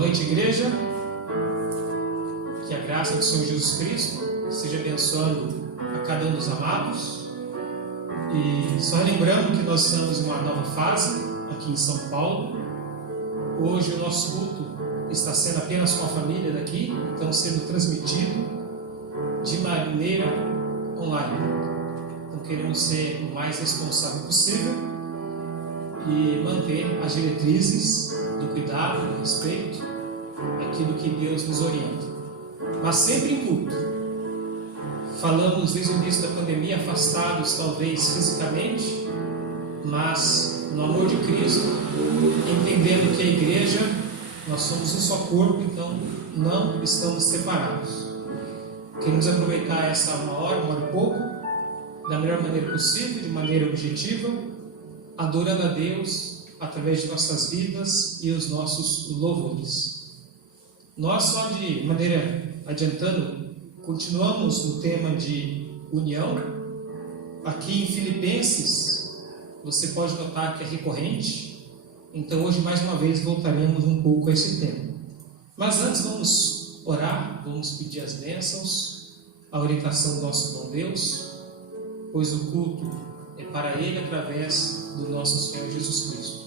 noite, igreja. Que a graça do Senhor Jesus Cristo esteja abençoando a cada um dos amados. E só lembrando que nós estamos em uma nova fase aqui em São Paulo. Hoje o nosso culto está sendo apenas com a família daqui, então sendo transmitido de maneira online. Então queremos ser o mais responsável possível e manter as diretrizes do cuidado, do respeito, aquilo que Deus nos orienta. Mas sempre em culto. Falamos desde o início da pandemia, afastados talvez fisicamente, mas no amor de Cristo, entendendo que a igreja, nós somos um só corpo, então não estamos separados. Queremos aproveitar essa uma hora e pouco, da melhor maneira possível, de maneira objetiva, adorando a Deus através de nossas vidas e os nossos louvores. Nós, só de maneira adiantando, continuamos no tema de união. Aqui em Filipenses, você pode notar que é recorrente. Então hoje mais uma vez voltaremos um pouco a esse tema. Mas antes vamos orar, vamos pedir as bênçãos, a orientação do nosso bom Deus, pois o culto é para Ele através do nosso Senhor Jesus Cristo.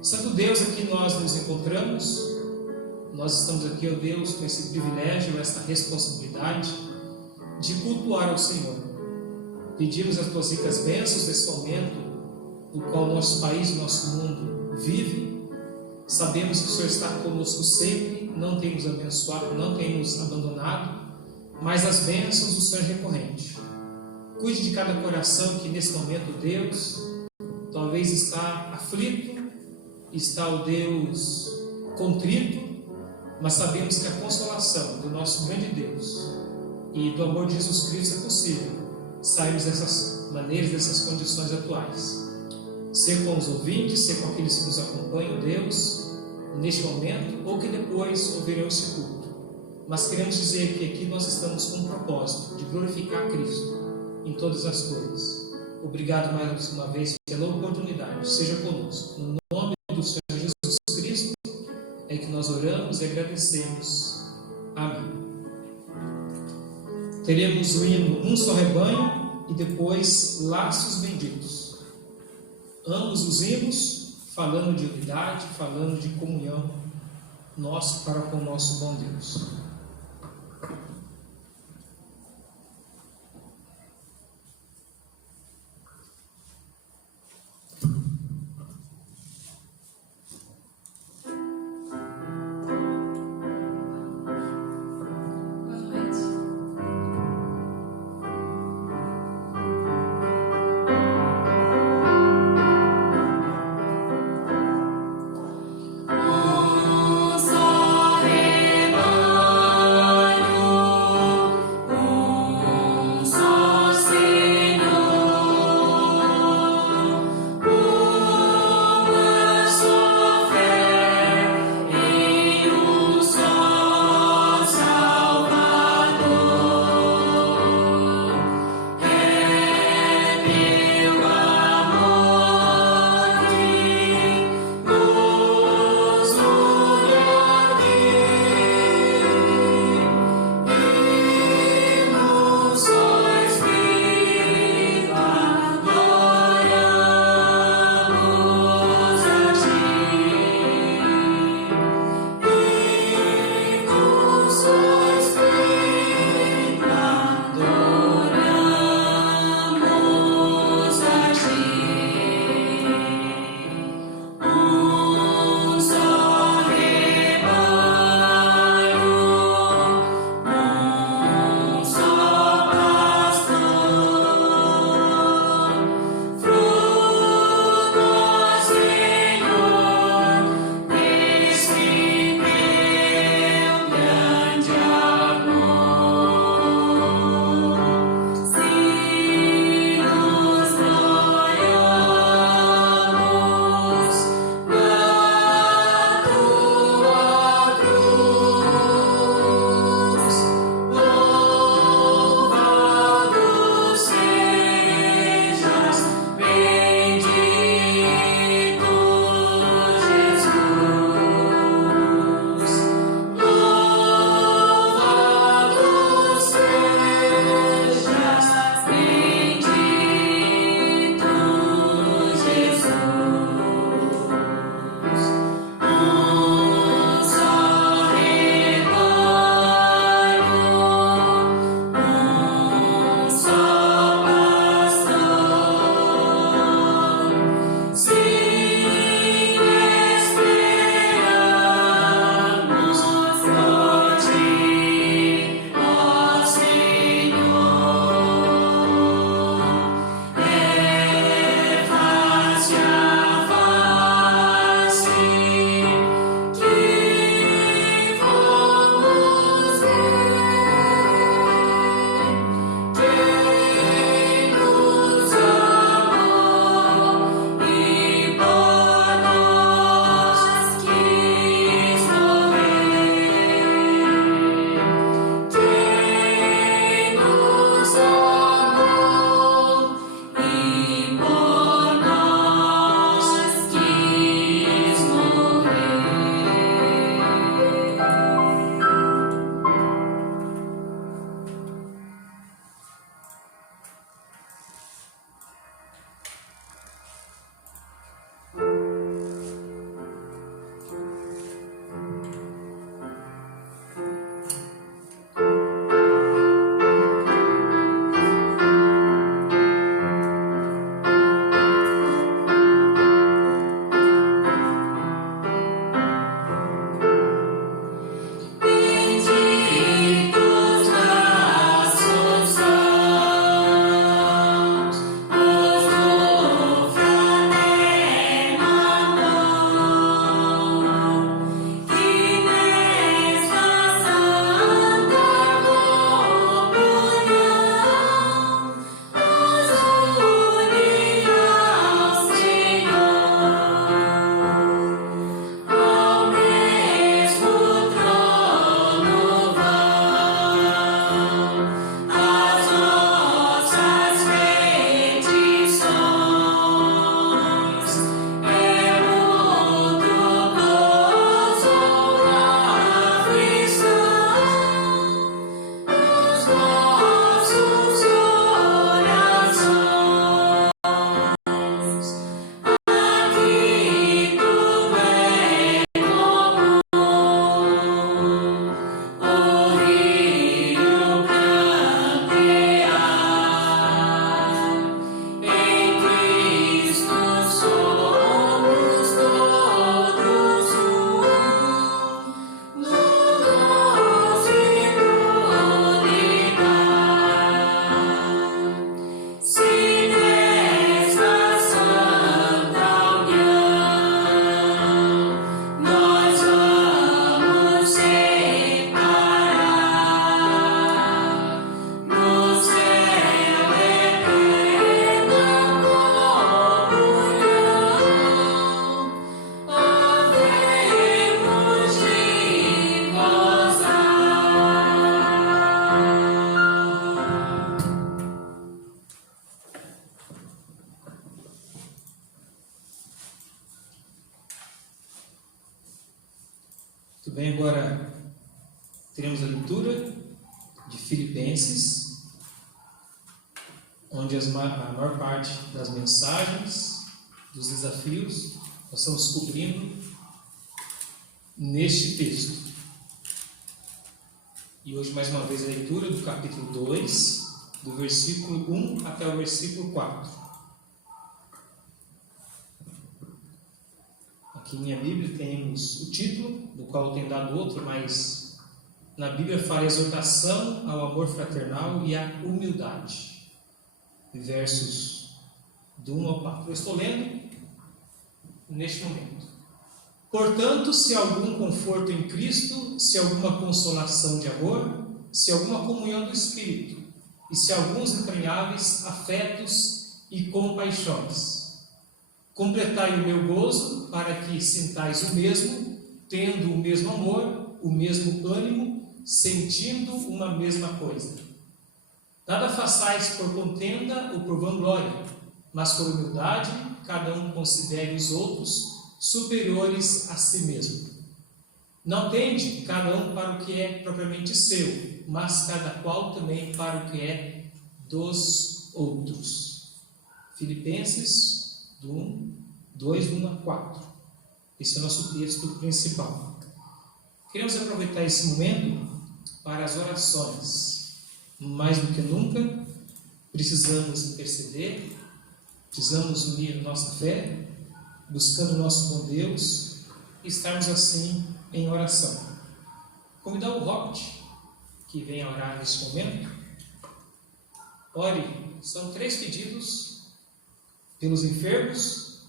Santo Deus, aqui nós nos encontramos. Nós estamos aqui, ó Deus, com esse privilégio, esta responsabilidade de cultuar ao Senhor. Pedimos as tuas ricas bênçãos nesse momento no qual nosso país, nosso mundo vive. Sabemos que o Senhor está conosco sempre, não tem nos abençoado, não tem nos abandonado, mas as bênçãos do Senhor é recorrente. Cuide de cada coração que nesse momento, Deus, talvez está aflito, está o Deus contrito, mas sabemos que a consolação do nosso grande Deus e do amor de Jesus Cristo é possível sairmos dessas maneiras, dessas condições atuais. Ser com os ouvintes, ser com aqueles que nos acompanham, Deus, neste momento, ou que depois ouvirão esse culto. Mas queremos dizer que aqui nós estamos com um propósito de glorificar Cristo em todas as coisas. Obrigado mais uma vez pela oportunidade. Seja conosco. No nome do Senhor Jesus Cristo é que nós oramos e agradecemos. Amém. Teremos o hino Um Só Rebanho e depois Laços Benditos. Ambos os hinos falando de unidade, falando de comunhão nosso para com o nosso bom Deus. Um só rebanho. bem, agora teremos a leitura de Filipenses, onde a maior parte das mensagens, dos desafios, nós estamos cobrindo neste texto. E hoje, mais uma vez, a leitura do capítulo 2, do versículo 1 até o versículo 4. Aqui em minha Bíblia temos o título, do qual eu tenho dado outro, mas na Bíblia fala exortação ao amor fraternal e à humildade. Versos do 1 ao 4. Eu estou lendo neste momento. Portanto, se há algum conforto em Cristo, se há alguma consolação de amor, se há alguma comunhão do Espírito, e se há alguns entranháveis afetos e compaixões, completai o meu gozo, para que sintais o mesmo, tendo o mesmo amor, o mesmo ânimo, sentindo uma mesma coisa. Nada façais por contenda ou por vanglória, mas por humildade, cada um considere os outros superiores a si mesmo. Não tende cada um para o que é propriamente seu, mas cada qual também para o que é dos outros. Filipenses 2, 1 a 4. Esse é o nosso texto principal. Queremos aproveitar esse momento para as orações. Mais do que nunca, precisamos interceder, precisamos unir nossa fé, buscando o nosso bom Deus, e estarmos assim em oração. Convidar o Robert, que vem a orar nesse momento. Ore, são 3 pedidos: pelos enfermos,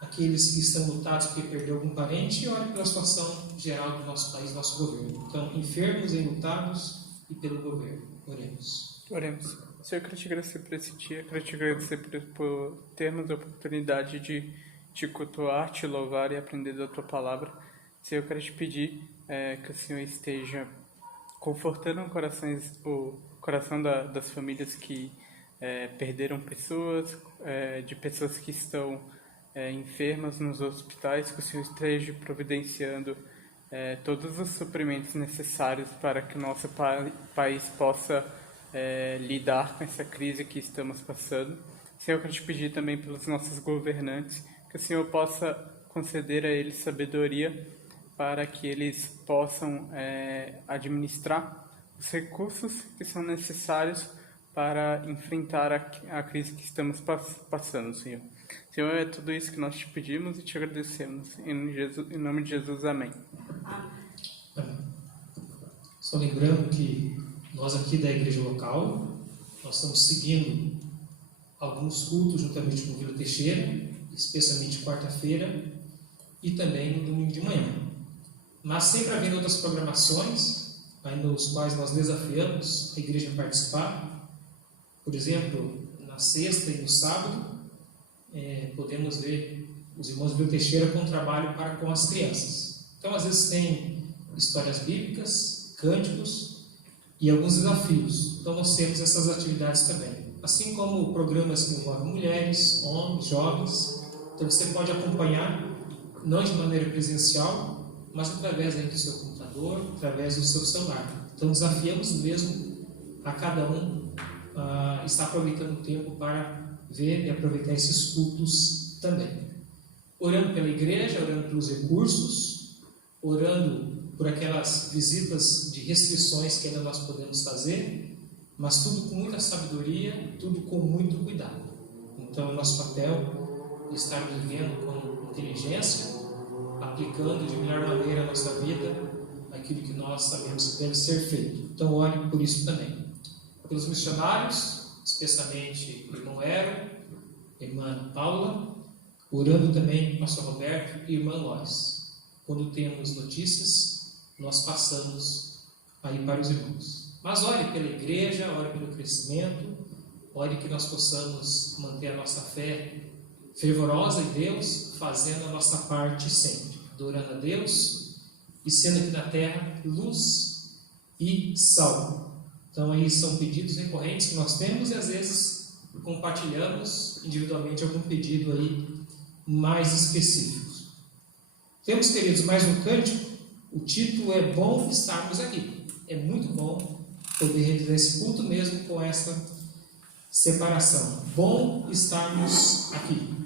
aqueles que estão lutados porque perdeu algum parente, e ore pela situação geral do nosso país, do nosso governo. Então, enfermos e lutados e pelo governo. Oremos. Oremos. Senhor, eu quero te agradecer por esse dia, quero te agradecer por termos a oportunidade de te cultuar, te louvar e aprender da tua palavra. Senhor, eu quero te pedir que o Senhor esteja confortando o coração das famílias que perderam pessoas, de pessoas que estão enfermas nos hospitais, que o Senhor esteja providenciando todos os suprimentos necessários para que o nosso país possa lidar com essa crise que estamos passando. Senhor, eu quero te pedir também pelos nossos governantes, que o Senhor possa conceder a eles sabedoria para que eles possam administrar os recursos que são necessários para enfrentar a crise que estamos passando, Senhor. Senhor, é tudo isso que nós te pedimos e te agradecemos. Em nome de Jesus, amém. Amém. Só lembrando que nós aqui da igreja local, nós estamos seguindo alguns cultos juntamente com o Vila Teixeira, especialmente quarta-feira e também no domingo de manhã. Mas sempre havendo outras programações, nos quais nós desafiamos a igreja a participar. Por exemplo, na sexta e no sábado, podemos ver os irmãos do Vila Teixeira com trabalho com as crianças. Então, às vezes tem histórias bíblicas, cânticos e alguns desafios. Então, nós temos essas atividades também. Assim como programas que envolvem mulheres, homens, jovens. Então, você pode acompanhar, não de maneira presencial, mas através do seu computador, através do seu celular. Então, desafiamos mesmo a cada um estar aproveitando o tempo para ver e aproveitar esses cultos também. Orando pela igreja, orando pelos recursos, orando por aquelas visitas de restrições que ainda nós podemos fazer, mas tudo com muita sabedoria, tudo com muito cuidado. Então, é nosso papel estar vivendo com inteligência, aplicando de melhor maneira a nossa vida, aquilo que nós sabemos que deve ser feito. Então, ore por isso também. Pelos missionários, especialmente o irmão Ero, irmã Ana Paula, orando também pastor Roberto e irmã Lois. Quando temos notícias, nós passamos aí para os irmãos. Mas ore pela igreja, ore pelo crescimento, ore que nós possamos manter a nossa fé fervorosa em Deus, fazendo a nossa parte sempre, adorando a Deus e sendo aqui na terra luz e sal. Então aí são pedidos recorrentes que nós temos e às vezes compartilhamos individualmente algum pedido aí mais específicos. Temos, queridos, mais um cântico, O título é Bom Estarmos Aqui. É muito bom poder realizar esse culto mesmo com essa separação. Bom estarmos aqui.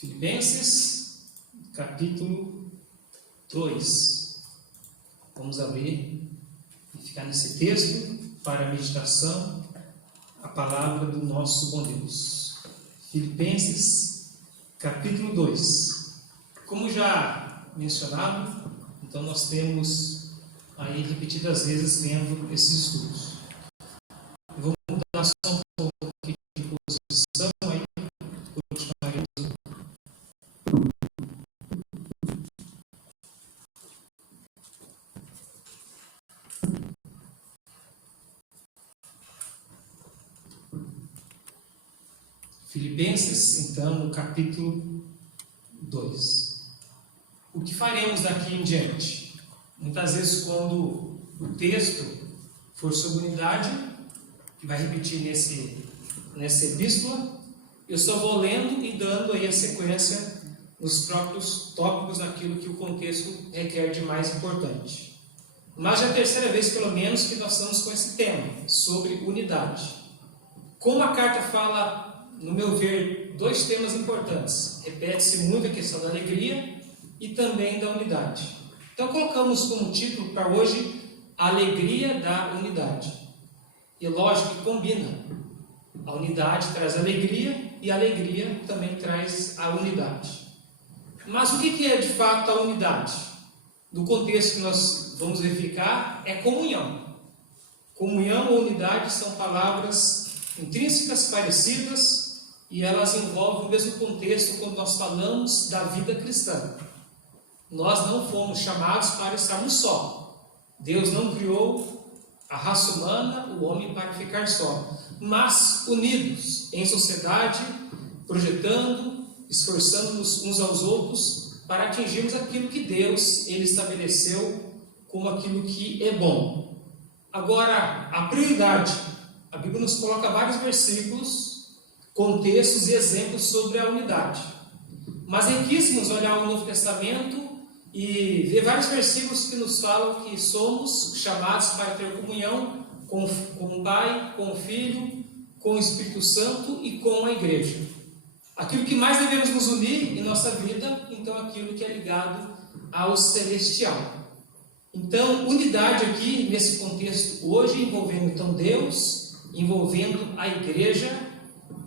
Filipenses, capítulo 2. Vamos abrir e ficar nesse texto para a meditação, a palavra do nosso bom Deus. Filipenses, capítulo 2. Como já mencionado, então nós temos aí repetidas vezes vendo esses estudos. Eu vou mudar só um pouco aqui de posição, aí continuaremos. Filipenses, então, no capítulo 2. O que faremos daqui em diante? Muitas vezes, quando o texto for sobre unidade, que vai repetir nessa epístola, eu só vou lendo e dando aí a sequência nos próprios tópicos, naquilo que o contexto requer de mais importante. Mas já é a terceira vez, pelo menos, que nós estamos com esse tema, sobre unidade. Como a carta fala, no meu ver, dois temas importantes. Repete-se muito a questão da alegria e também da unidade. Então colocamos como título para hoje, a alegria da unidade. E lógico que combina. A unidade traz alegria e a alegria também traz a unidade. Mas o que é de fato a unidade? No contexto que nós vamos verificar, é comunhão. Comunhão ou unidade são palavras intrínsecas, parecidas, e elas envolvem o mesmo contexto quando nós falamos da vida cristã. Nós não fomos chamados para estarmos só. Deus não criou a raça humana, o homem, para ficar só, mas unidos em sociedade, projetando, esforçando-nos uns aos outros para atingirmos aquilo que Deus ele estabeleceu como aquilo que é bom. Agora, a prioridade. A Bíblia nos coloca vários versículos, contextos e exemplos sobre a unidade. mas é riquíssimos olhar o Novo Testamento e ver vários versículos que nos falam que somos chamados para ter comunhão com o Pai, com o Filho, com o Espírito Santo e com a Igreja. Aquilo que mais devemos nos unir em nossa vida, então aquilo que é ligado ao celestial. Então, unidade aqui, nesse contexto hoje, envolvendo então Deus, envolvendo a Igreja,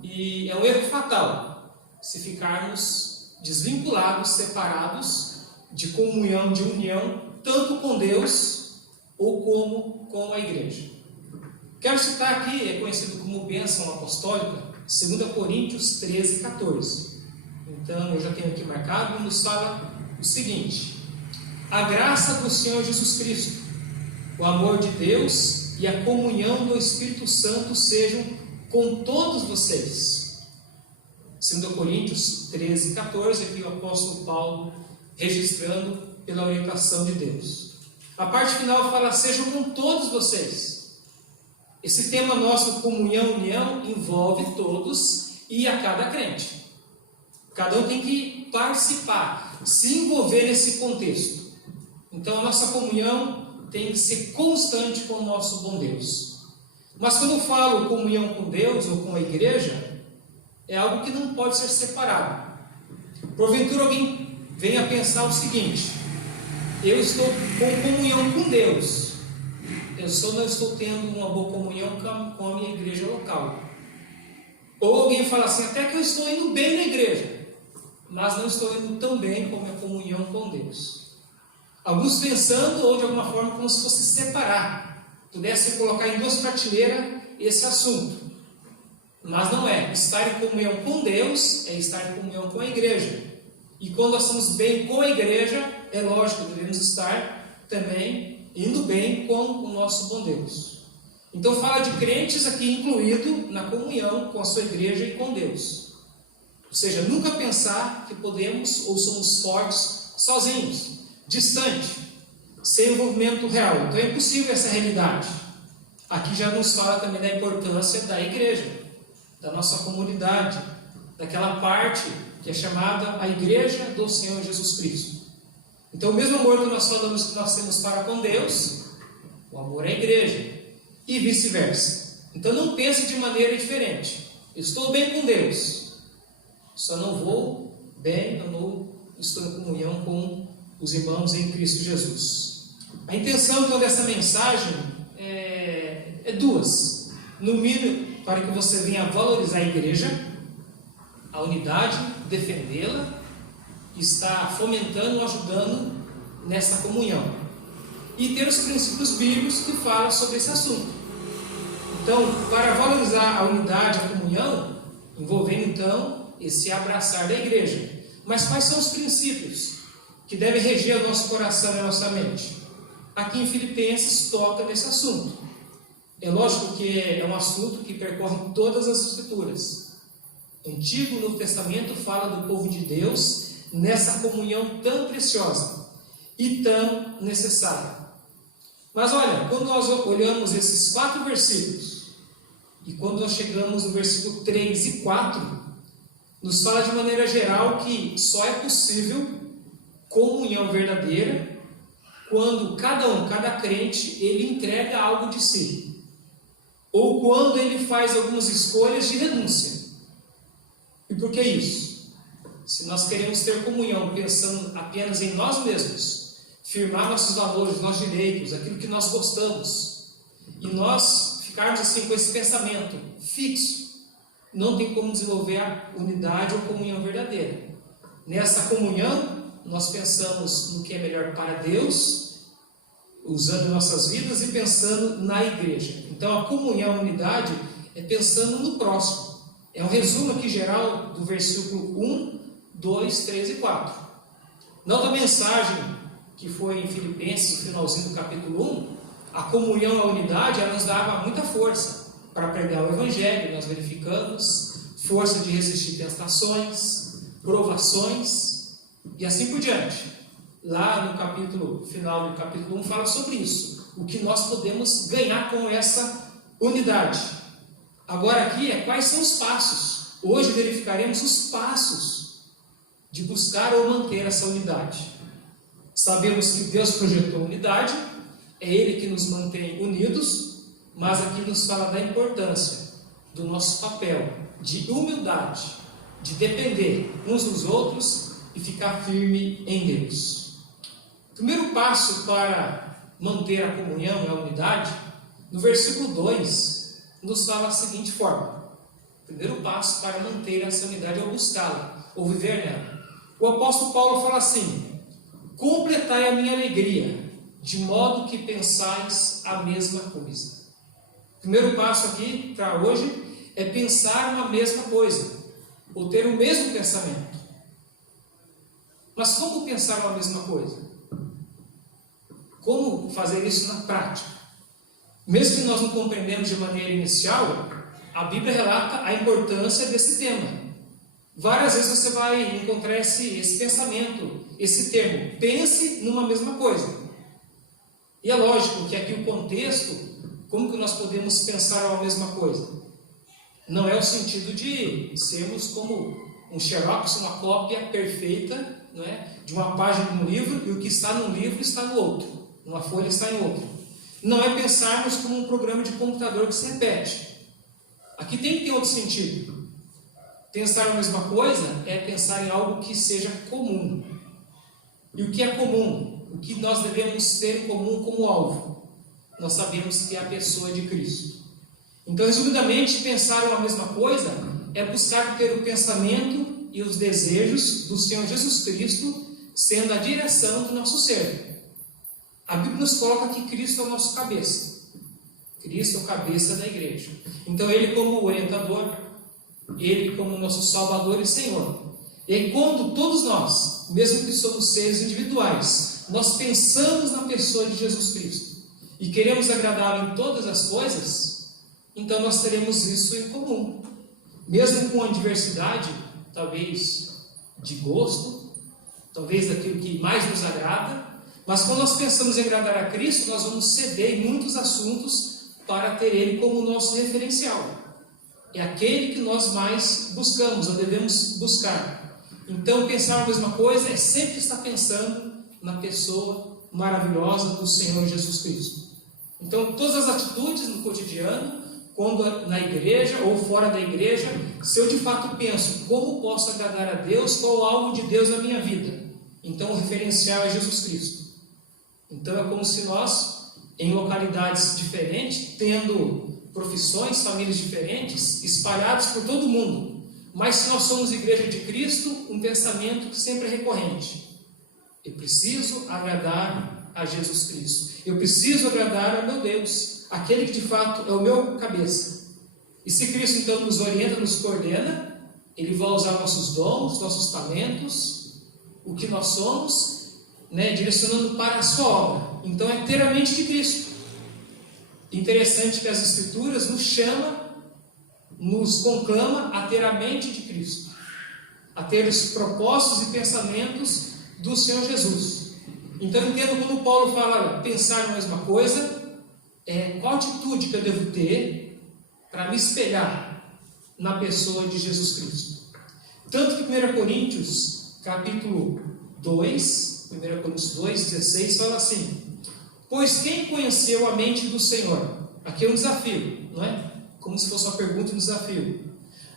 e é um erro fatal se ficarmos desvinculados, separados de comunhão, de união, tanto com Deus ou como com a Igreja. Quero citar aqui, é conhecido como bênção apostólica, 2 Coríntios 13, 14. Então, eu já tenho aqui marcado, nos fala o seguinte: a graça do Senhor Jesus Cristo, o amor de Deus e a comunhão do Espírito Santo sejam com todos vocês. 2 Coríntios 13, 14, aqui o apóstolo Paulo registrando pela orientação de Deus. A parte final fala: sejam com todos vocês. Esse tema nosso, comunhão, união, envolve todos e a cada crente. Cada um tem que participar, se envolver nesse contexto. Então a nossa comunhão tem que ser constante com o nosso bom Deus. Mas quando eu falo comunhão com Deus ou com a Igreja, é algo que não pode ser separado. Porventura alguém venha pensar o seguinte: eu estou com comunhão com Deus, eu só não estou tendo uma boa comunhão com a minha igreja local. Ou alguém fala assim: até que eu estou indo bem na igreja, mas não estou indo tão bem com a minha comunhão com Deus. Alguns pensando, ou de alguma forma, como se fosse separar, pudesse colocar em duas prateleiras esse assunto. Mas não é. Estar em comunhão com Deus é estar em comunhão com a igreja. E quando nós estamos bem com a igreja, é lógico, devemos estar também indo bem com o nosso bom Deus. Então fala de crentes aqui incluído na comunhão com a sua igreja e com Deus. Ou seja, nunca pensar que podemos ou somos fortes sozinhos, distante, sem envolvimento real. Então é impossível essa realidade. Aqui já nos fala também da importância da igreja, da nossa comunidade, daquela parte que é chamada a Igreja do Senhor Jesus Cristo. Então o mesmo amor que nós falamos que nós temos para com Deus, o amor à igreja, e vice-versa. Então não pense de maneira diferente. Eu estou bem com Deus, só não vou bem, eu não estou em comunhão com os irmãos em Cristo Jesus. A intenção então dessa mensagem é duas. No mínimo, para que você venha valorizar a igreja, a unidade, defendê-la, está fomentando, ajudando nessa comunhão. E ter os princípios bíblicos que falam sobre esse assunto. Então, para valorizar a unidade, a comunhão, envolvendo então esse abraçar da igreja. Mas quais são os princípios que devem reger o nosso coração e a nossa mente? Aqui em Filipenses toca nesse assunto. É lógico que é um assunto que percorre todas as escrituras. Antigo e Novo Testamento fala do povo de Deus nessa comunhão tão preciosa e tão necessária. Mas olha, quando nós olhamos esses 4 versículos, e quando nós chegamos no versículo 3 e 4, nos fala de maneira geral que só é possível comunhão verdadeira quando cada crente, ele entrega algo de si, ou quando ele faz algumas escolhas de renúncia. E por que isso? Se nós queremos ter comunhão pensando apenas em nós mesmos, firmar nossos valores, nossos direitos, aquilo que nós gostamos, e nós ficarmos assim com esse pensamento fixo, não tem como desenvolver a unidade ou comunhão verdadeira. Nessa comunhão, nós pensamos no que é melhor para Deus, usando nossas vidas e pensando na igreja. Então a comunhão, a unidade, é pensando no próximo. É um resumo aqui geral do versículo 1, 2, 3 e 4. Não da mensagem que foi em Filipenses, no finalzinho do capítulo 1, a comunhão, a unidade, ela nos dava muita força para pregar o Evangelho. Nós verificamos força de resistir tentações, provações e assim por diante. Lá no capítulo final do capítulo 1 fala sobre isso, o que nós podemos ganhar com essa unidade. Agora aqui quais são os passos. Hoje verificaremos os passos de buscar ou manter essa unidade. Sabemos que Deus projetou unidade, é Ele que nos mantém unidos, mas aqui nos fala da importância do nosso papel de humildade, de depender uns dos outros e ficar firme em Deus. O primeiro passo para manter a comunhão e a unidade, no versículo 2, nos fala da seguinte forma: o primeiro passo para manter essa unidade é buscá-la, ou viver nela. O apóstolo Paulo fala assim: completai a minha alegria, de modo que pensais a mesma coisa. O primeiro passo aqui para hoje é pensar na mesma coisa, ou ter o mesmo pensamento. Mas como pensar na mesma coisa? Como fazer isso na prática? Mesmo que nós não compreendemos de maneira inicial, a Bíblia relata a importância desse tema. Várias vezes você vai encontrar esse pensamento, esse termo: pense numa mesma coisa. E é lógico que aqui o contexto, como que nós podemos pensar uma mesma coisa? Não é o sentido de sermos como um xerox, uma cópia perfeita, não é, de uma página de um livro, e o que está num livro está no outro, uma folha está em outra. Não é pensarmos como um programa de computador que se repete. Aqui tem que ter outro sentido. Pensar a mesma coisa é pensar em algo que seja comum. E o que é comum? O que nós devemos ter em comum como alvo? Nós sabemos que é a pessoa de Cristo. Então, resumidamente, pensar uma mesma coisa é buscar ter o pensamento e os desejos do Senhor Jesus Cristo sendo a direção do nosso ser. A Bíblia nos coloca que Cristo é o nosso cabeça. Cristo é o cabeça da igreja. Então, Ele como orientador, Ele como nosso Salvador e Senhor. E aí, quando todos nós, mesmo que somos seres individuais, nós pensamos na pessoa de Jesus Cristo e queremos agradá-lo em todas as coisas, então nós teremos isso em comum. Mesmo com a diversidade, talvez de gosto, talvez daquilo que mais nos agrada, mas quando nós pensamos em agradar a Cristo, nós vamos ceder em muitos assuntos para ter Ele como nosso referencial. É aquele que nós mais buscamos, ou devemos buscar. Então, pensar a mesma coisa é sempre estar pensando na pessoa maravilhosa do Senhor Jesus Cristo. Então, todas as atitudes no cotidiano, quando na igreja ou fora da igreja, se eu de fato penso como posso agradar a Deus, qual o alvo de Deus na minha vida, então o referencial é Jesus Cristo. Então é como se nós, em localidades diferentes, tendo profissões, famílias diferentes, espalhados por todo o mundo, mas se nós somos igreja de Cristo, um pensamento sempre recorrente: eu preciso agradar a Jesus Cristo, eu preciso agradar ao meu Deus, aquele que de fato é o meu cabeça. E se Cristo então nos orienta, nos coordena, Ele vai usar nossos dons, nossos talentos, o que nós somos, direcionando para a sua obra. Então é inteiramente de Cristo. Interessante que as Escrituras nos chama, nos conclama a ter a mente de Cristo, a ter os propósitos e pensamentos do Senhor Jesus. Então entendo quando Paulo fala pensar na mesma coisa, qual atitude que eu devo ter para me espelhar na pessoa de Jesus Cristo. Tanto que 1 Coríntios, capítulo 2, 1 Coríntios 2,16, fala assim: pois quem conheceu a mente do Senhor? Aqui é um desafio, não é? Como se fosse uma pergunta e um desafio.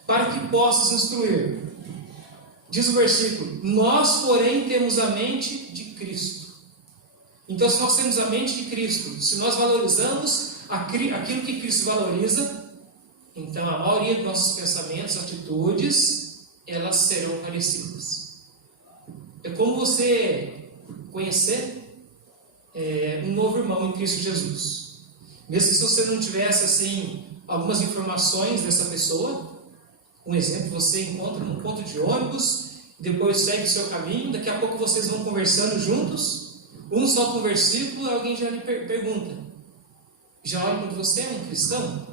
Para que possas instruir. Diz o versículo: nós, porém, temos a mente de Cristo. Então, se nós temos a mente de Cristo, se nós valorizamos aquilo que Cristo valoriza, então a maioria dos nossos pensamentos, atitudes, elas serão parecidas. É como você conhecer um novo irmão em Cristo Jesus. Mesmo se você não tivesse assim algumas informações dessa pessoa, um exemplo, você encontra num ponto de ônibus, depois segue o seu caminho, daqui a pouco vocês vão conversando juntos, um solta um versículo e alguém já lhe pergunta: já olha quando você é um cristão?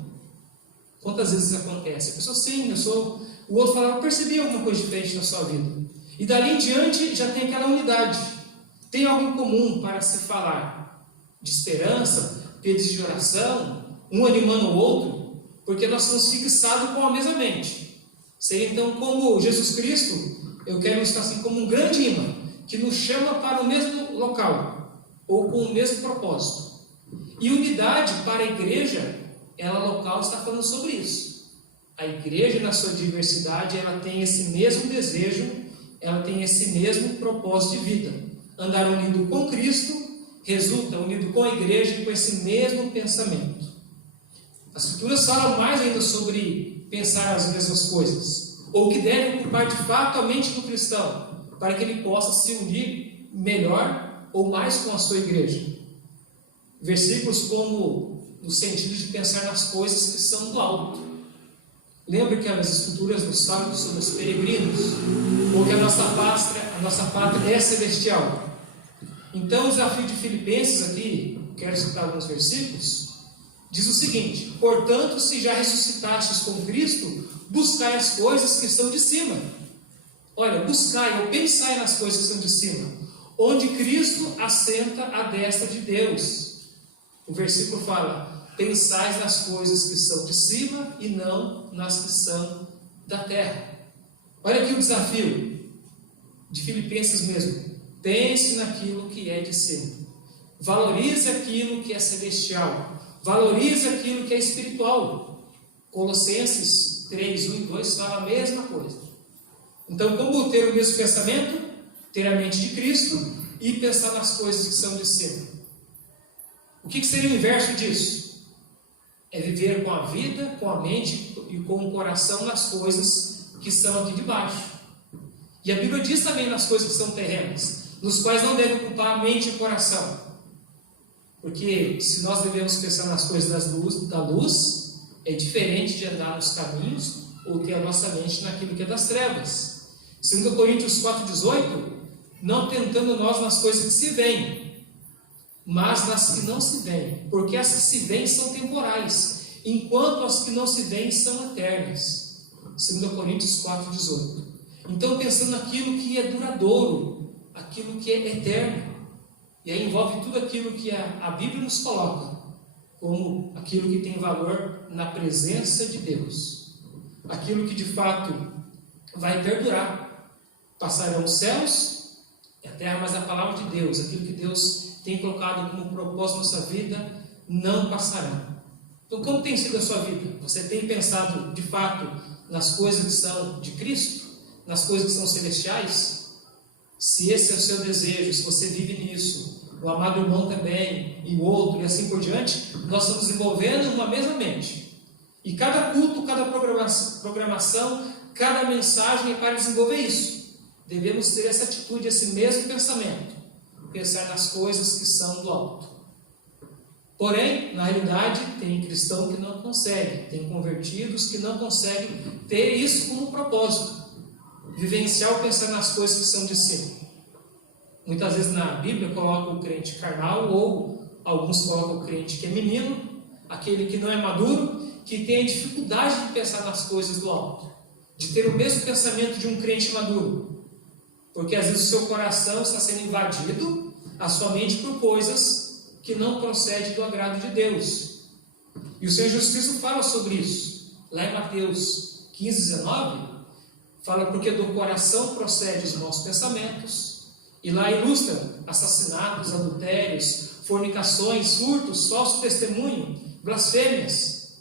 Quantas vezes isso acontece? A pessoa, sim, eu sou. O outro fala: eu percebi alguma coisa diferente na sua vida. E dali em diante já tem aquela unidade. Tem algo em comum para se falar de esperança, pedidos de oração, um animando o outro, porque nós somos fixados com a mesma mente. Seria então como Jesus Cristo eu quero estar assim como um grande imã, que nos chama para o mesmo local, ou com o mesmo propósito. E unidade para a igreja, ela local está falando sobre isso. A igreja, na sua diversidade, ela tem esse mesmo desejo, ela tem esse mesmo propósito de vida. Andar unido com Cristo resulta unido com a igreja e com esse mesmo pensamento. As Escrituras falam mais ainda sobre pensar as mesmas coisas, ou que deve ocupar de fato a mente do cristão, para que ele possa se unir melhor ou mais com a sua igreja. Versículos como no sentido de pensar nas coisas que são do alto. Lembre que as Escrituras nos falam que somos peregrinos, ou que a nossa pátria é celestial. Então, o desafio de Filipenses aqui, quero citar alguns versículos, diz o seguinte: portanto, se já ressuscitastes com Cristo, buscai as coisas que são de cima. Olha, buscai ou pensai nas coisas que são de cima, onde Cristo assenta à destra de Deus. O versículo fala: pensais nas coisas que são de cima e não nas que são da terra. Olha aqui o desafio de Filipenses mesmo. Pense naquilo que é de cima. Valorize aquilo que é celestial. Valorize aquilo que é espiritual. Colossenses 3, 1 e 2 fala a mesma coisa. Então, como ter o mesmo pensamento? Ter a mente de Cristo e pensar nas coisas que são de cima. O que seria o inverso disso? É viver com a vida, com a mente e com o coração nas coisas que são aqui de baixo. E a Bíblia diz também nas coisas que são terrenas, nos quais não deve ocupar a mente e o coração. Porque se nós devemos pensar nas coisas da luz, é diferente de andar nos caminhos ou ter a nossa mente naquilo que é das trevas. 2 Coríntios 4,18, não tentando nós nas coisas que se veem, mas nas que não se veem, porque as que se veem são temporais, enquanto as que não se veem são eternas. 2 Coríntios 4,18. Então, pensando naquilo que é duradouro, aquilo que é eterno, e aí envolve tudo aquilo que a Bíblia nos coloca como aquilo que tem valor na presença de Deus, aquilo que de fato vai perdurar. Passarão os céus e a terra, mas a palavra de Deus, aquilo que Deus tem colocado como propósito na nossa vida, não passará. Então, como tem sido a sua vida? Você tem pensado de fato nas coisas que são de Cristo? Nas coisas que são celestiais? Se esse é o seu desejo, se você vive nisso, o amado irmão também, e o outro, e assim por diante, nós estamos desenvolvendo uma mesma mente. E cada culto, cada programação, cada mensagem é para desenvolver isso. Devemos ter essa atitude, esse mesmo pensamento. Pensar nas coisas que são do alto. Porém, na realidade, tem cristão que não consegue, tem convertidos que não conseguem ter isso como propósito. Vivenciar ou pensar nas coisas que são de cima. Muitas vezes na Bíblia coloca o crente carnal, ou alguns colocam o crente que é menino, aquele que não é maduro, que tem a dificuldade de pensar nas coisas do alto, de ter o mesmo pensamento de um crente maduro, porque às vezes o seu coração está sendo invadido, a sua mente, por coisas que não procedem do agrado de Deus. E o Senhor Jesus Cristo fala sobre isso, lá em Mateus 15, 19, fala porque do coração procedem os maus pensamentos, e lá ilustra assassinatos, adultérios, fornicações, furtos, falso testemunho, blasfêmias,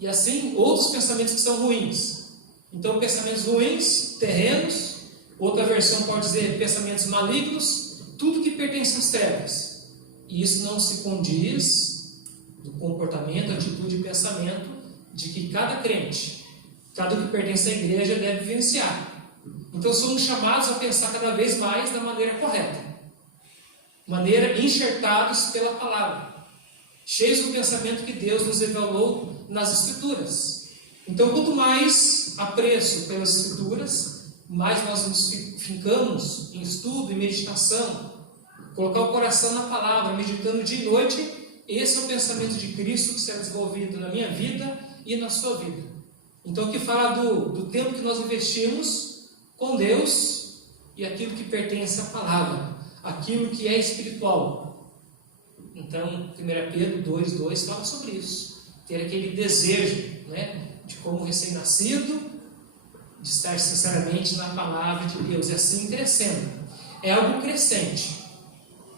e assim outros pensamentos que são ruins. Então, pensamentos ruins, terrenos, outra versão pode dizer pensamentos malignos, tudo que pertence às trevas. E isso não se condiz do comportamento, atitude e pensamento de que cada crente, cada que pertence à igreja deve vivenciar. Então somos chamados a pensar cada vez mais da maneira correta, maneira enxertados pela palavra, cheios do pensamento que Deus nos revelou nas Escrituras. Então, quanto mais apreço pelas Escrituras, mais nós nos fincamos em estudo e meditação, colocar o coração na palavra, meditando dia e noite. Esse é o pensamento de Cristo que será desenvolvido na minha vida e na sua vida. Então, aqui fala do tempo que nós investimos com Deus e aquilo que pertence à palavra, aquilo que é espiritual. Então, 1 Pedro 2,2 fala sobre isso. Ter aquele desejo, né, de como recém-nascido, de estar sinceramente na palavra de Deus, e assim crescendo. É algo crescente.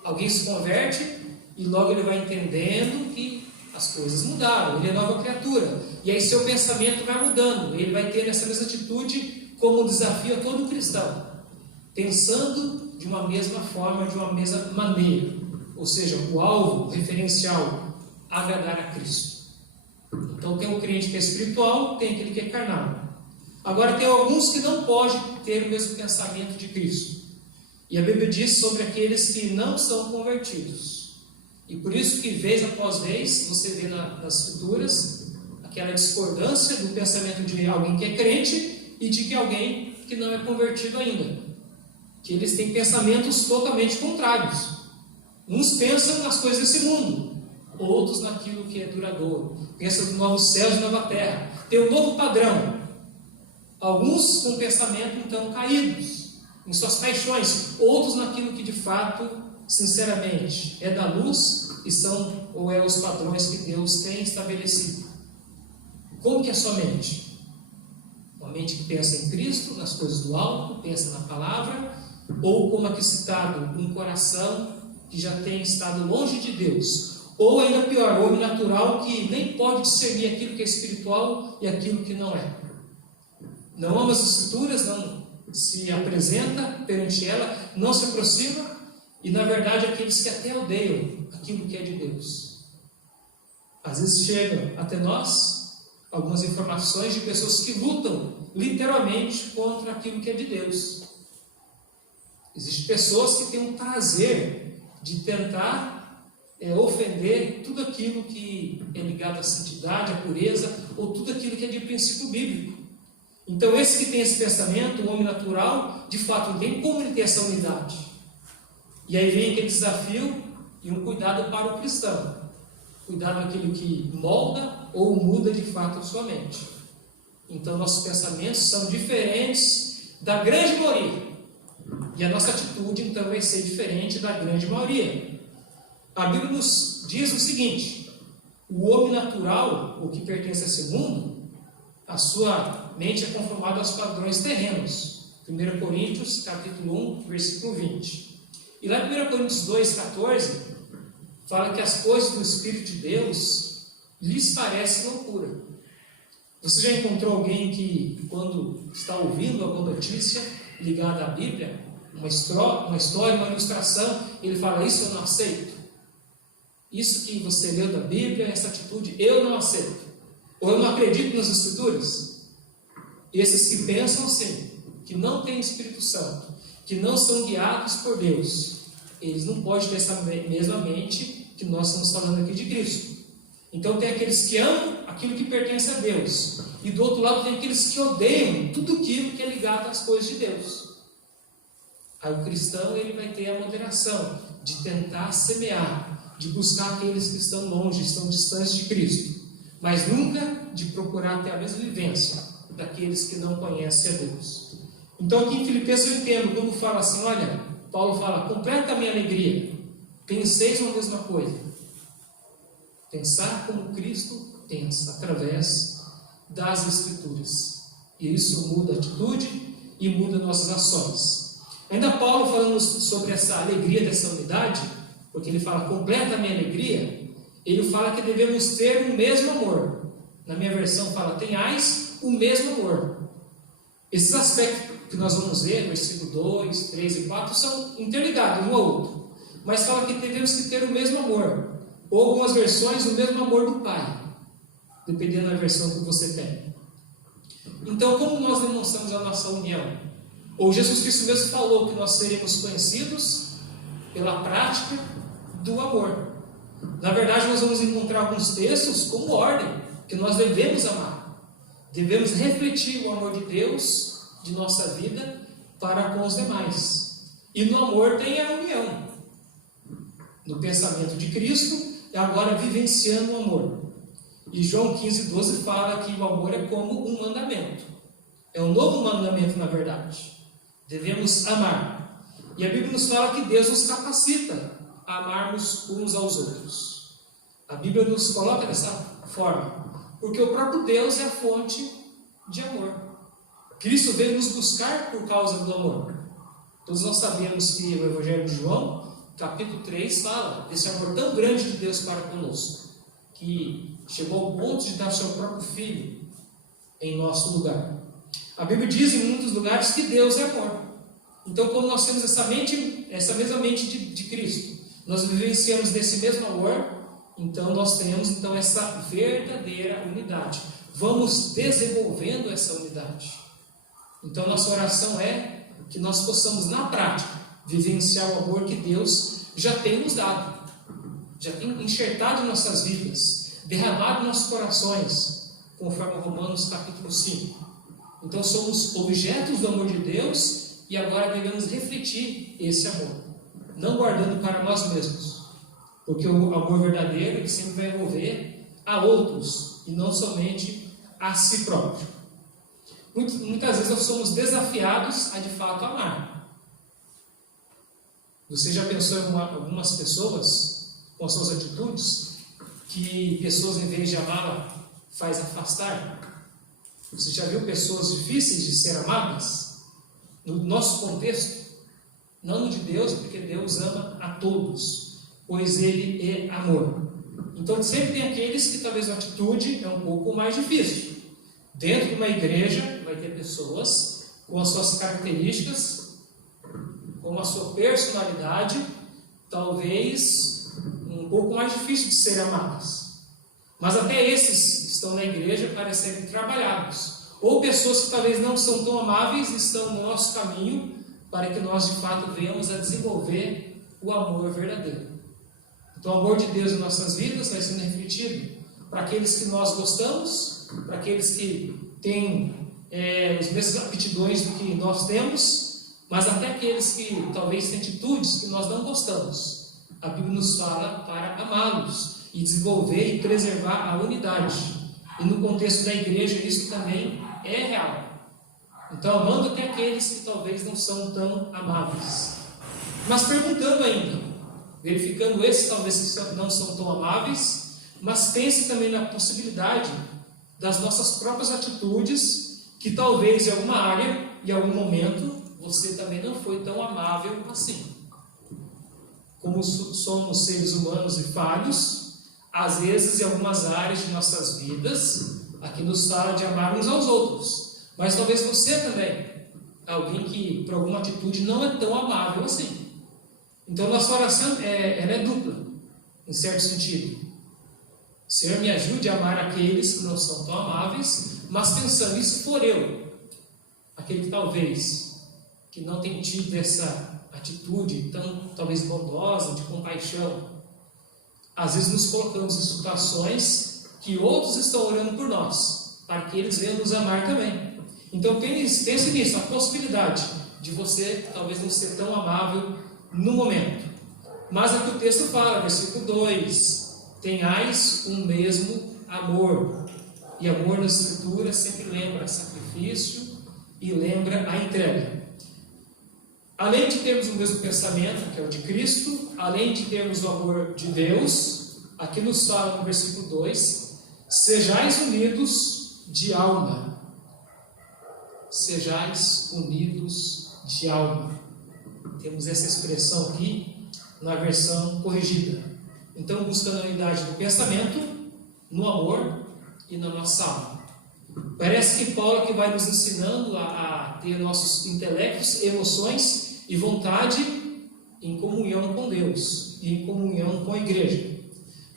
Alguém se converte e logo ele vai entendendo que as coisas mudaram, ele é nova criatura. E aí seu pensamento vai mudando, ele vai ter essa mesma atitude como um desafio a todo cristão, pensando de uma mesma forma, de uma mesma maneira. Ou seja, o alvo, o referencial, agradar a Cristo. Então tem um crente que é espiritual, tem aquele que é carnal. Agora tem alguns que não podem ter o mesmo pensamento de Cristo. E a Bíblia diz sobre aqueles que não são convertidos. E por isso que vez após vez, você vê nas escrituras aquela discordância do pensamento de alguém que é crente e de alguém que não é convertido ainda. Que eles têm pensamentos totalmente contrários. Uns pensam nas coisas desse mundo, outros naquilo que é duradouro. Pensam nos novos céus e nova terra. Tem um novo padrão. Alguns com pensamento então caídos em suas paixões, outros naquilo que de fato, sinceramente, é da luz e são ou é os padrões que Deus tem estabelecido. Como que é a sua mente? Uma mente que pensa em Cristo, nas coisas do alto, pensa na palavra, ou como aqui citado, um coração que já tem estado longe de Deus, ou ainda pior, o homem natural que nem pode discernir aquilo que é espiritual e aquilo que não é. Não ama as escrituras, não se apresenta perante ela, não se aproxima, e na verdade aqueles que até odeiam aquilo que é de Deus. Às vezes chegam até nós algumas informações de pessoas que lutam literalmente contra aquilo que é de Deus. Existem pessoas que têm um prazer de tentar ofender tudo aquilo que é ligado à santidade, à pureza, ou tudo aquilo que é de princípio bíblico. Então esse que tem esse pensamento, o homem natural, de fato não tem como ele ter essa unidade. E aí vem aquele desafio e um cuidado para o cristão. Cuidado naquilo que molda ou muda de fato a sua mente. Então nossos pensamentos são diferentes da grande maioria. E a nossa atitude então vai ser diferente da grande maioria. A Bíblia nos diz o seguinte: o homem natural, o que pertence a esse mundo, a sua mente é conformada aos padrões terrenos. 1 Coríntios, capítulo 1, versículo 20. E lá em 1 Coríntios 2, 14, fala que as coisas do Espírito de Deus lhes parecem loucura. Você já encontrou alguém que, quando está ouvindo alguma notícia ligada à Bíblia, uma história, uma ilustração, ele fala: isso eu não aceito. Isso que você leu da Bíblia, essa atitude, eu não aceito. Ou eu não acredito nas Escrituras. Esses que pensam assim, que não têm Espírito Santo, que não são guiados por Deus, eles não podem ter essa mesma mente que nós estamos falando aqui de Cristo. Então tem aqueles que amam aquilo que pertence a Deus, e do outro lado tem aqueles que odeiam tudo aquilo que é ligado às coisas de Deus. Aí o cristão ele vai ter a moderação de tentar semear, de buscar aqueles que estão longe, estão distantes de Cristo, mas nunca de procurar ter a mesma vivência daqueles que não conhecem a Deus. Então aqui em Filipenses eu entendo, quando fala assim, olha, Paulo fala, completa a minha alegria, penseis uma mesma coisa. Pensar como Cristo pensa, através das Escrituras. E isso muda a atitude e muda nossas ações. Ainda Paulo falando sobre essa alegria dessa unidade, porque ele fala, completa a minha alegria, ele fala que devemos ter o mesmo amor. Na minha versão fala, tenhais o mesmo amor. Esses aspectos que nós vamos ver, versículo 2, 3 e 4, são interligados um ao outro. Mas fala que devemos que ter o mesmo amor. Ou algumas versões, o mesmo amor do Pai, dependendo da versão que você tem. Então, como nós demonstramos a nossa união? Ou Jesus Cristo mesmo falou que nós seremos conhecidos pela prática do amor. Na verdade, nós vamos encontrar alguns textos como ordem, que nós devemos amar. Devemos refletir o amor de Deus, de nossa vida, para com os demais. E no amor tem a união. No pensamento de Cristo, e agora vivenciando o amor. E João 15:12 fala que o amor é como um mandamento. É um novo mandamento, na verdade. Devemos amar. E a Bíblia nos fala que Deus nos capacita a amarmos uns aos outros. A Bíblia nos coloca dessa forma, porque o próprio Deus é a fonte de amor. Cristo veio nos buscar por causa do amor. Todos nós sabemos que o Evangelho de João, capítulo 3, fala desse amor tão grande de Deus para conosco, que chegou ao ponto de dar seu próprio Filho em nosso lugar. A Bíblia diz em muitos lugares que Deus é amor. Então, como nós temos essa mesma mente de Cristo, nós vivenciamos nesse mesmo amor, então nós temos essa verdadeira unidade. Vamos desenvolvendo essa unidade. Então, nossa oração é que nós possamos, na prática, vivenciar o amor que Deus já tem nos dado, já tem enxertado em nossas vidas, derramado em nossos corações, conforme Romanos capítulo 5. Então, somos objetos do amor de Deus e agora devemos refletir esse amor, não guardando para nós mesmos, porque o amor verdadeiro ele sempre vai envolver a outros e não somente a si próprio. Muitas vezes nós somos desafiados a de fato amar. Você já pensou em algumas pessoas, com suas atitudes, que pessoas em vez de amá-la, faz afastar? Você já viu pessoas difíceis de ser amadas? No nosso contexto, não no de Deus, porque Deus ama a todos, pois Ele é amor. Então sempre tem aqueles que talvez a atitude é um pouco mais difícil. Dentro de uma igreja vai ter pessoas com as suas características, com a sua personalidade, talvez um pouco mais difícil de serem amadas. Mas até esses que estão na igreja parecem serem trabalhados. Ou pessoas que talvez não são tão amáveis estão no nosso caminho para que nós de fato venhamos a desenvolver o amor verdadeiro. Então o amor de Deus em nossas vidas vai sendo refletido para aqueles que nós gostamos, para aqueles que têm as mesmas aptidões do que nós temos, mas até aqueles que talvez têm atitudes que nós não gostamos. A Bíblia nos fala para amá-los e desenvolver e preservar a unidade. E no contexto da igreja isso também é real. Então amando até aqueles que talvez não são tão amáveis. Mas perguntando ainda, verificando esses talvez que não são tão amáveis, mas pense também na possibilidade das nossas próprias atitudes, que talvez em alguma área, em algum momento, você também não foi tão amável assim. Como somos seres humanos e falhos, às vezes em algumas áreas de nossas vidas, aqui nos fala de amar uns aos outros, mas talvez você também, alguém que por alguma atitude não é tão amável assim. Então nossa oração ela é dupla, em certo sentido. Senhor, me ajude a amar aqueles que não são tão amáveis, mas pensando, e se for eu, aquele que talvez que não tem tido essa atitude tão talvez bondosa, de compaixão, às vezes nos colocamos em situações que outros estão orando por nós, para que eles venham nos amar também. Então pense nisso, a possibilidade de você talvez não ser tão amável no momento. Mas aqui o texto fala, versículo 2, tenhais um mesmo amor. E amor na Escritura sempre lembra sacrifício e lembra a entrega. Além de termos o mesmo pensamento, que é o de Cristo, além de termos o amor de Deus, aqui nos fala no versículo 2, sejais unidos de alma. Sejais unidos de alma. Temos essa expressão aqui na versão corrigida. Então, buscando a unidade do pensamento, no amor e na nossa alma. Parece que Paulo aqui vai nos ensinando a ter nossos intelectos, emoções e vontade em comunhão com Deus e em comunhão com a igreja.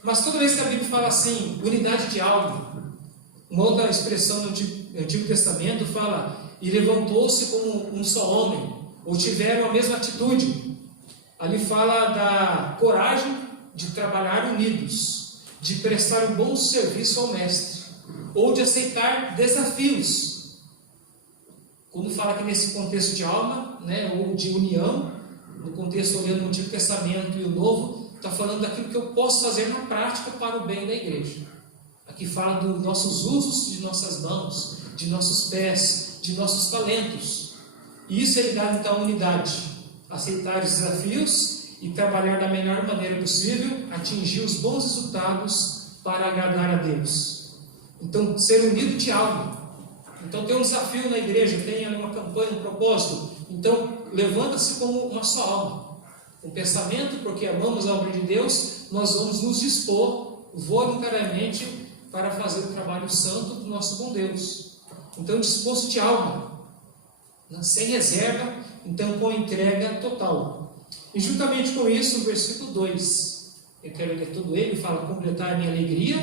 Mas toda vez que a Bíblia fala assim, unidade de alma, uma outra expressão no Antigo Testamento fala, e levantou-se como um só homem, ou tiveram a mesma atitude. Ali fala da coragem de trabalhar unidos, de prestar um bom serviço ao mestre, ou de aceitar desafios. Quando fala que nesse contexto de alma, ou de união, no contexto olhando o Antigo Testamento e o Novo, está falando daquilo que eu posso fazer na prática para o bem da igreja. Aqui fala dos nossos usos de nossas mãos, de nossos pés, de nossos talentos. E isso é ligado então à unidade, aceitar os desafios e trabalhar da melhor maneira possível, atingir os bons resultados para agradar a Deus. Então, ser unido de alma Então tem um desafio na igreja, tem ali uma campanha, um propósito. Então levanta-se como uma só alma. Um pensamento, porque amamos a obra de Deus, nós vamos nos dispor voluntariamente para fazer o trabalho santo do nosso bom Deus. Então disposto de alma, sem reserva, então com entrega total. E juntamente com isso, o versículo 2, eu quero ler todo ele, fala: completar a minha alegria,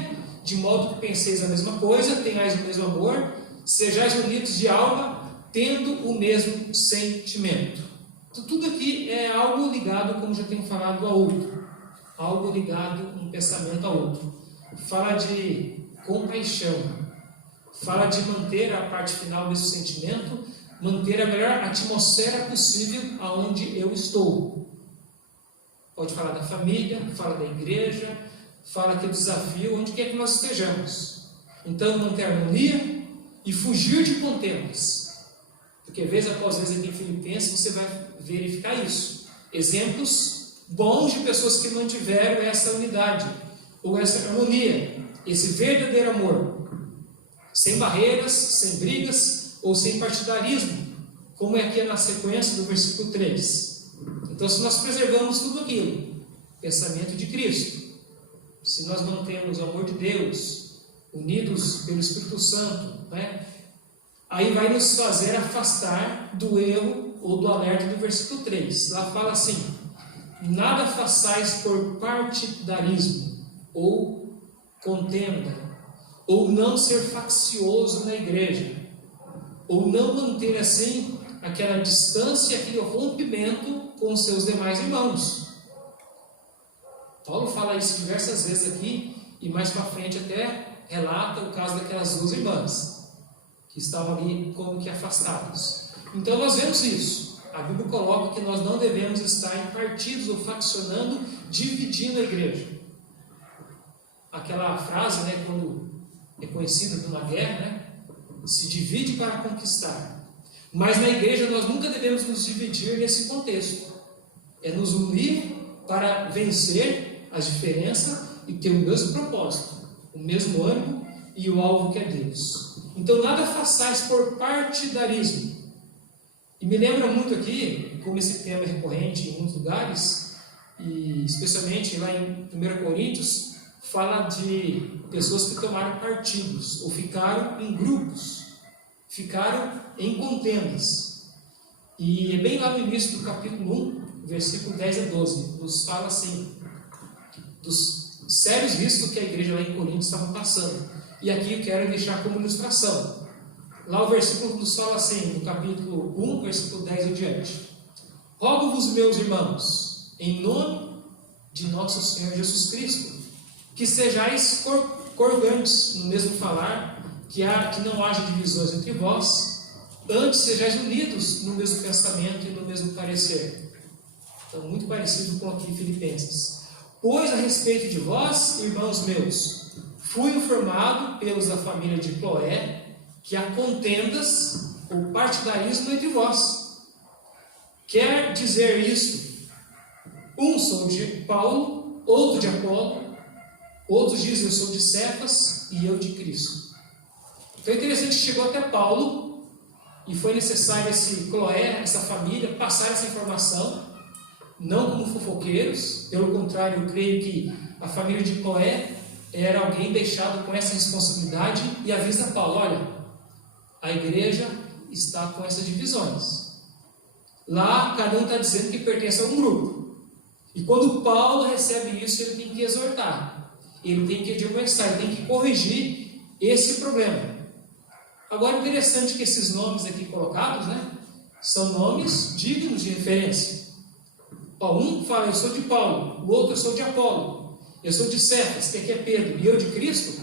de modo que penseis a mesma coisa, tenhais o mesmo amor, sejais unidos de alma, tendo o mesmo sentimento. Então, tudo aqui é algo ligado, como já tenho falado, a outro. Algo ligado, um pensamento a outro. Fala de compaixão. Fala de manter a parte final desse sentimento, manter a melhor atmosfera possível aonde eu estou. Pode falar da família, fala da igreja, fala aqui do desafio, onde quer que nós estejamos. Então, manter a harmonia e fugir de contendas. Porque vez após vez aqui em Filipenses você vai verificar isso. Exemplos bons de pessoas que mantiveram essa unidade, ou essa harmonia, esse verdadeiro amor. Sem barreiras, sem brigas, ou sem partidarismo, como é aqui na sequência do versículo 3. Então, se nós preservamos tudo aquilo, pensamento de Cristo, se nós mantemos o amor de Deus, unidos pelo Espírito Santo, aí vai nos fazer afastar do erro ou do alerta do versículo 3. Lá fala assim: nada façais por partidarismo, ou contenda, ou não ser faccioso na igreja, ou não manter assim aquela distância, aquele rompimento com os seus demais irmãos. Paulo fala isso diversas vezes aqui, e mais para frente até relata o caso daquelas duas irmãs, que estavam ali como que afastados. Então nós vemos isso. A Bíblia coloca que nós não devemos estar em partidos ou faccionando, dividindo a igreja. Aquela frase, quando é conhecida na guerra, se divide para conquistar. Mas na igreja nós nunca devemos nos dividir nesse contexto. É nos unir para vencer as diferenças e ter o mesmo propósito, o mesmo ânimo e o alvo que é Deus. Então nada façais por partidarismo. E me lembra muito aqui, como esse tema é recorrente em muitos lugares, e especialmente lá em 1 Coríntios, fala de pessoas que tomaram partidos, ou ficaram em grupos, ficaram em contendas. E é bem lá no início do capítulo 1, versículo 10 a 12, nos fala assim, dos sérios riscos que a igreja lá em Coríntios estava passando. E aqui eu quero deixar como ilustração. Lá o versículo nos fala assim, no capítulo 1, versículo 10 em diante: rogo-vos, meus irmãos, em nome de nosso Senhor Jesus Cristo, que sejais concordantes no mesmo falar, que não haja divisões entre vós, antes sejais unidos no mesmo pensamento e no mesmo parecer. Então, muito parecido com aqui em Filipenses. Pois a respeito de vós, irmãos meus, fui informado pelos da família de Cloé, que há contendas ou partidarismo entre vós. Quer dizer isto: um sou de Paulo, outro de Apolo, outros dizem eu sou de Cefas e eu de Cristo. Então é interessante que chegou até Paulo e foi necessário esse Cloé, essa família, passar essa informação, não como fofoqueiros. Pelo contrário, eu creio que a família de Cloé era alguém deixado com essa responsabilidade e avisa Paulo: olha, a igreja está com essas divisões. Lá, cada um está dizendo que pertence a um grupo. E quando Paulo recebe isso, ele tem que exortar, ele tem que admoestar, ele tem que corrigir esse problema. Agora, interessante que esses nomes aqui colocados, são nomes dignos de referência. Um fala, eu sou de Paulo, o outro, eu sou de Apolo, eu sou de Cefas, que aqui é Pedro, e eu de Cristo.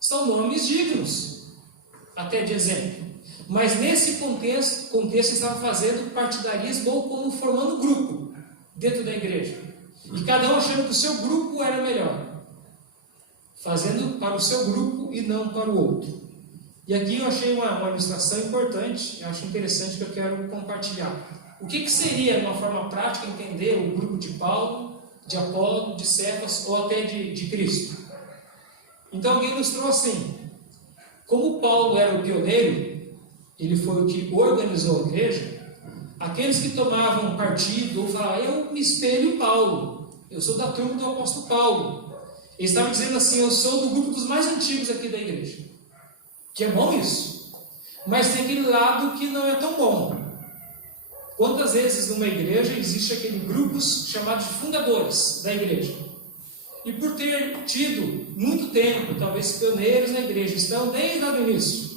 São nomes dignos, até de exemplo. Mas nesse contexto estava fazendo partidarismo ou como formando grupo dentro da igreja. E cada um achando que o seu grupo era melhor. Fazendo para o seu grupo e não para o outro. E aqui eu achei uma ilustração importante, eu acho interessante, que eu quero compartilhar. O que seria, de uma forma prática, entender o grupo de Paulo, de Apolo, de Cefas ou até de Cristo? Então alguém ilustrou assim: Como Paulo era o pioneiro, ele foi o que organizou a igreja, aqueles que tomavam partido ou falavam, eu me espelho em Paulo, eu sou da turma do apóstolo Paulo. Ele estava dizendo assim, eu sou do grupo dos mais antigos aqui da igreja. Que é bom isso. Mas tem aquele lado que não é tão bom. Quantas vezes numa igreja existe aquele grupo chamado de fundadores da igreja? E por ter tido muito tempo, talvez pioneiros na igreja, estão desde lá do início.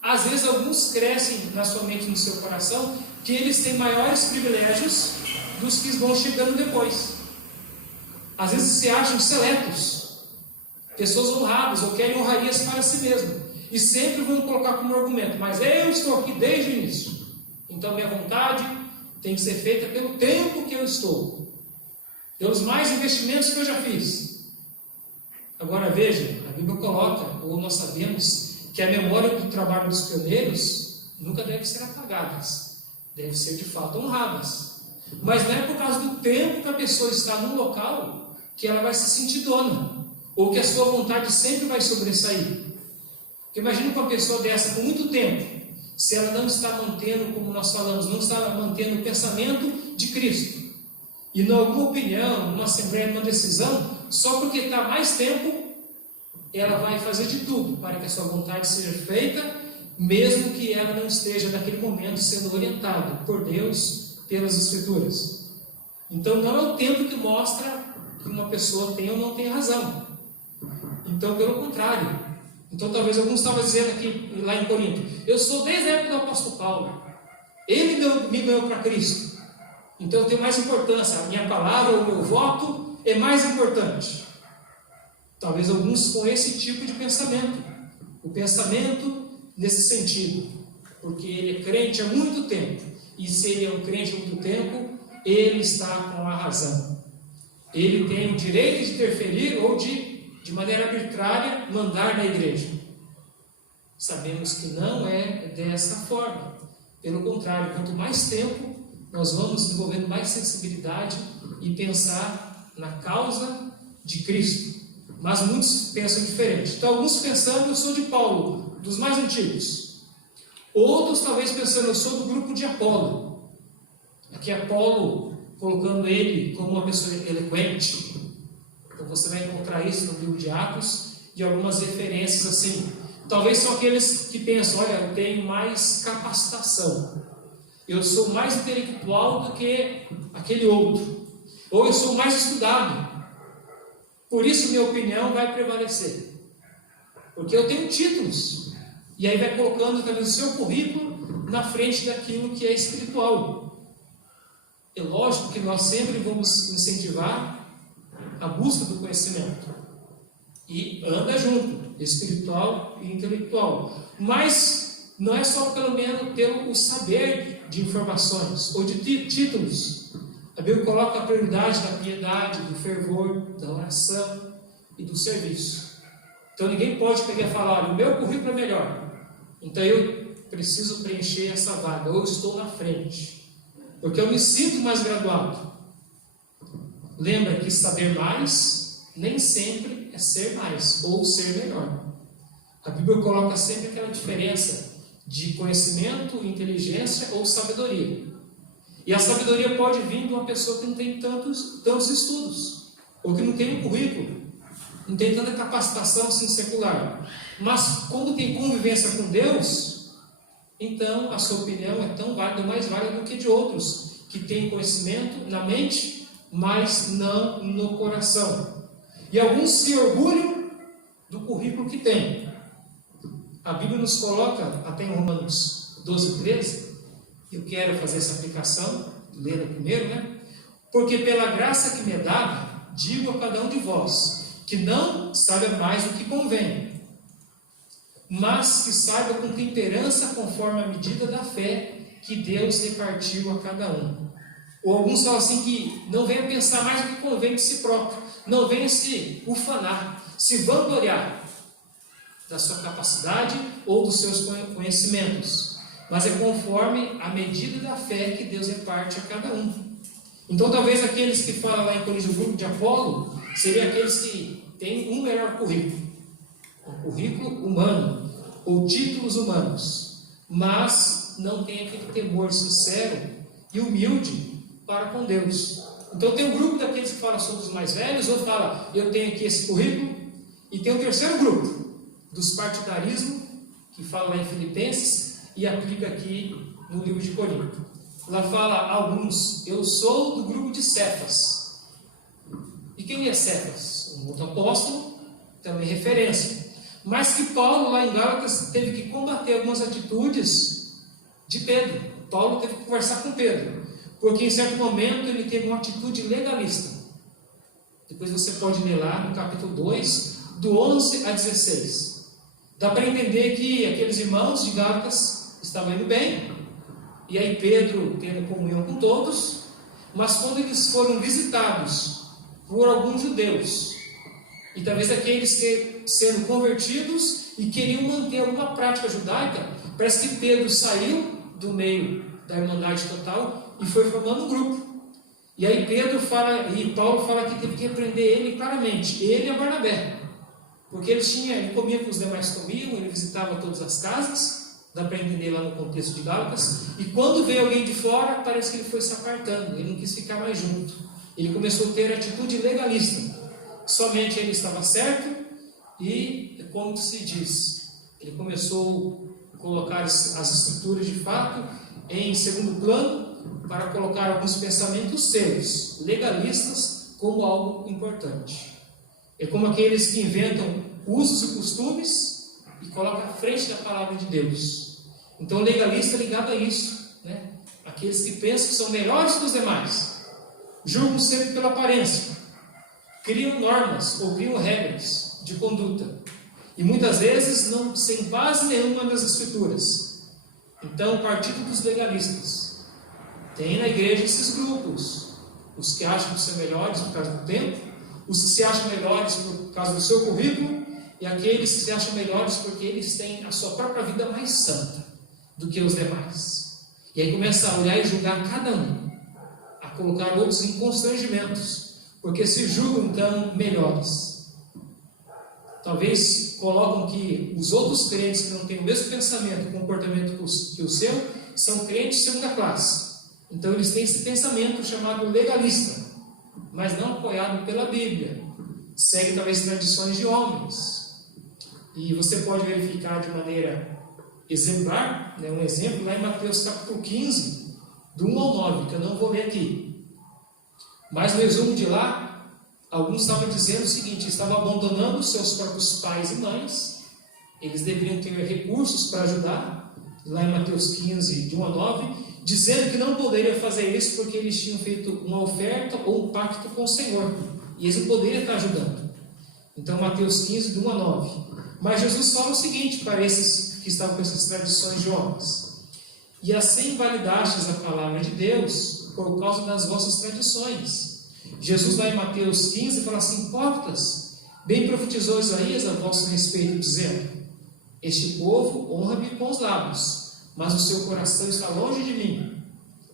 Às vezes alguns crescem na sua mente e no seu coração que eles têm maiores privilégios dos que vão chegando depois. Às vezes se acham seletos, pessoas honradas ou querem honrarias para si mesmo. E sempre vão colocar como argumento, mas eu estou aqui desde o início. Então minha vontade tem que ser feita pelo tempo que eu estou, pelos mais investimentos que eu já fiz. Agora veja, a Bíblia coloca, ou nós sabemos, que a memória do trabalho dos pioneiros nunca deve ser apagada, deve ser de fato honradas. Mas não é por causa do tempo que a pessoa está num local que ela vai se sentir dona, ou que a sua vontade sempre vai sobressair. Porque imagina uma pessoa dessa com muito tempo, se ela não está mantendo, como nós falamos, não está mantendo o pensamento de Cristo. E em alguma opinião, numa assembleia, numa decisão, só porque está mais tempo, ela vai fazer de tudo para que a sua vontade seja feita, mesmo que ela não esteja naquele momento sendo orientada por Deus, pelas Escrituras. Então não é o tempo que mostra que uma pessoa tem ou não tem razão. Então, pelo contrário. Então talvez alguns estavam dizendo aqui, lá em Corinto, eu sou desde a época do apóstolo Paulo. Ele me ganhou para Cristo. Então eu tenho mais importância. A minha palavra, o meu voto é mais importante. Talvez alguns com esse tipo de pensamento. O pensamento nesse sentido. Porque ele é crente há muito tempo. E se ele é um crente há muito tempo, ele está com a razão. Ele tem o direito de interferir ou de maneira arbitrária, mandar na igreja. Sabemos que não é dessa forma. Pelo contrário, quanto mais tempo, nós vamos desenvolvendo mais sensibilidade e pensar na causa de Cristo. Mas muitos pensam diferente. Então, alguns pensando, eu sou de Paulo, dos mais antigos. Outros, talvez, pensando, eu sou do grupo de Apolo. Aqui Apolo, colocando ele como uma pessoa eloquente. Então você vai encontrar isso no livro de Atos e algumas referências assim. Talvez são aqueles que pensam, olha, eu tenho mais capacitação. Eu sou mais intelectual do que aquele outro. Ou eu sou mais estudado. Por isso minha opinião vai prevalecer. Porque eu tenho títulos. E aí vai colocando talvez o seu currículo na frente daquilo que é espiritual. É lógico que nós sempre vamos incentivar a busca do conhecimento. E anda junto, espiritual e intelectual. Mas não é só pelo saber de informações ou de títulos. A Bíblia coloca a prioridade da piedade, do fervor, da oração e do serviço. Então ninguém pode pegar e falar, olha, o meu currículo é melhor, então eu preciso preencher essa vaga, ou eu estou na frente, porque eu me sinto mais graduado. Lembra que saber mais nem sempre é ser mais ou ser melhor. A Bíblia coloca sempre aquela diferença de conhecimento, inteligência ou sabedoria. E a sabedoria pode vir de uma pessoa que não tem tantos estudos, ou que não tem um currículo, não tem tanta capacitação assim secular. Mas como tem convivência com Deus, então a sua opinião é tão válida ou mais válida do que de outros que têm conhecimento na mente, mas não no coração. E alguns se orgulham do currículo que têm. A Bíblia nos coloca, até em Romanos 12, 13, eu quero fazer essa aplicação, ler primeiro, né? Porque pela graça que me é dada, digo a cada um de vós, que não saiba mais do que convém, mas que saiba com temperança conforme a medida da fé que Deus repartiu a cada um. Ou alguns falam assim que não venha pensar mais do que convém de si próprio, não venha se ufanar, se vangloriar da sua capacidade ou dos seus conhecimentos, mas é conforme a medida da fé que Deus reparte a cada um. Então talvez aqueles que falam lá em Corinto, o grupo de Apolo, seriam aqueles que têm um melhor currículo, um currículo humano, ou títulos humanos, mas não tem aquele temor sincero e humilde para com Deus. Então tem um grupo daqueles que falam sobre os mais velhos, ou fala, eu tenho aqui esse currículo, e tem o terceiro grupo, dos partidarismo, que fala lá em Filipenses, e aplica aqui no livro de Corinto. Lá fala alguns, eu sou do grupo de Cefas. E quem é Cefas? Um outro apóstolo, também referência. Mas que Paulo, lá em Gálatas, teve que combater algumas atitudes de Pedro. Paulo teve que conversar com Pedro, porque em certo momento ele teve uma atitude legalista. Depois você pode ler lá no capítulo 2, do 11 a 16. Dá para entender que aqueles irmãos de Gálatas estavam indo bem, e aí Pedro tendo comunhão com todos, mas quando eles foram visitados por alguns judeus, e talvez aqueles que sendo convertidos e queriam manter alguma prática judaica, parece que Pedro saiu do meio da Irmandade Total e foi formando um grupo. E aí Paulo fala que teve que repreender ele claramente, ele e a Barnabé, porque ele comia com os demais comiam, ele visitava todas as casas, dá para entender lá no contexto de Gálatas, e quando veio alguém de fora, parece que ele foi se apartando, ele não quis ficar mais junto, ele começou a ter atitude legalista, somente ele estava certo, e como se diz, ele começou a colocar as escrituras de fato em segundo plano, para colocar alguns pensamentos seus, legalistas, como algo importante. É como aqueles que inventam usos e costumes e colocam à frente da palavra de Deus. Então, o legalista é ligado a isso, né? Aqueles que pensam que são melhores que os demais, julgam sempre pela aparência, criam normas ou criam regras de conduta, e muitas vezes não sem base nenhuma nas escrituras. Então, o partido dos legalistas. Tem na igreja esses grupos, os que acham que são melhores por causa do tempo, os que se acham melhores por causa do seu currículo, e aqueles que se acham melhores porque eles têm a sua própria vida mais santa do que os demais. E aí começa a olhar e julgar cada um, a colocar outros em constrangimentos, porque se julgam então melhores. Talvez colocam que os outros crentes que não têm o mesmo pensamento e comportamento que o seu, são crentes de segunda classe. Então eles têm esse pensamento chamado legalista, mas não apoiado pela Bíblia. Segue talvez tradições de homens. E você pode verificar de maneira exemplar, né, um exemplo lá em Mateus capítulo 15, do 1 ao 9, que eu não vou ler aqui. Mas no resumo de lá, alguns estavam dizendo o seguinte, estavam abandonando seus próprios pais e mães, eles deveriam ter recursos para ajudar, lá em Mateus 15, de 1 a 9, dizendo que não poderiam fazer isso porque eles tinham feito uma oferta ou um pacto com o Senhor, e eles não poderiam estar ajudando. Então, Mateus 15, de 1 a 9. Mas Jesus fala o seguinte para esses que estavam com essas tradições de homens: e assim invalidastes a palavra de Deus por causa das vossas tradições. Jesus, lá em Mateus 15, fala assim: hipócritas, bem profetizou Isaías a vosso respeito, dizendo: este povo honra-me com os lábios, mas o seu coração está longe de mim.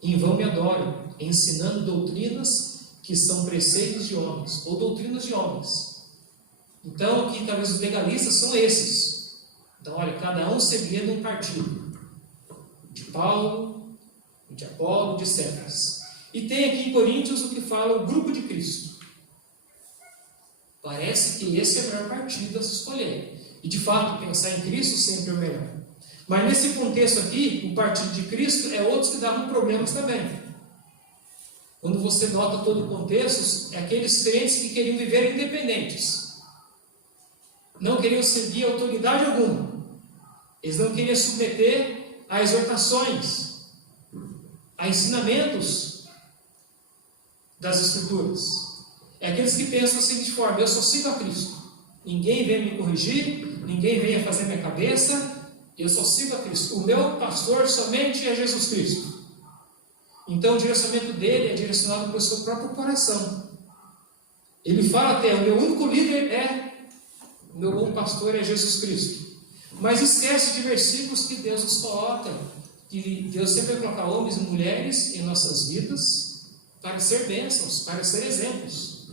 Em vão me adoram, ensinando doutrinas que são preceitos de homens, ou doutrinas de homens. Então, aqui talvez os legalistas são esses. Então, olha, cada um seguindo um partido. De Paulo, de Apolo, de Cefas. E tem aqui em Coríntios o que fala o grupo de Cristo. Parece que esse é o melhor partido a se escolher. E de fato, pensar em Cristo sempre é o melhor. Mas nesse contexto aqui, o partido de Cristo é outros que davam problemas também. Quando você nota todo o contexto, é aqueles crentes que queriam viver independentes. Não queriam seguir autoridade alguma. Eles não queriam submeter a exortações, a ensinamentos das Escrituras. É aqueles que pensam da seguinte forma: eu só sigo a Cristo. Ninguém vem me corrigir, ninguém vem fazer minha cabeça. Eu só sigo a Cristo. O meu pastor somente é Jesus Cristo. Então o direcionamento dele é direcionado pelo seu próprio coração. Ele fala até: o meu único líder o meu bom pastor é Jesus Cristo. Mas esquece de versículos que Deus nos coloca, que Deus sempre vai colocar homens e mulheres em nossas vidas para ser bênçãos, para ser exemplos.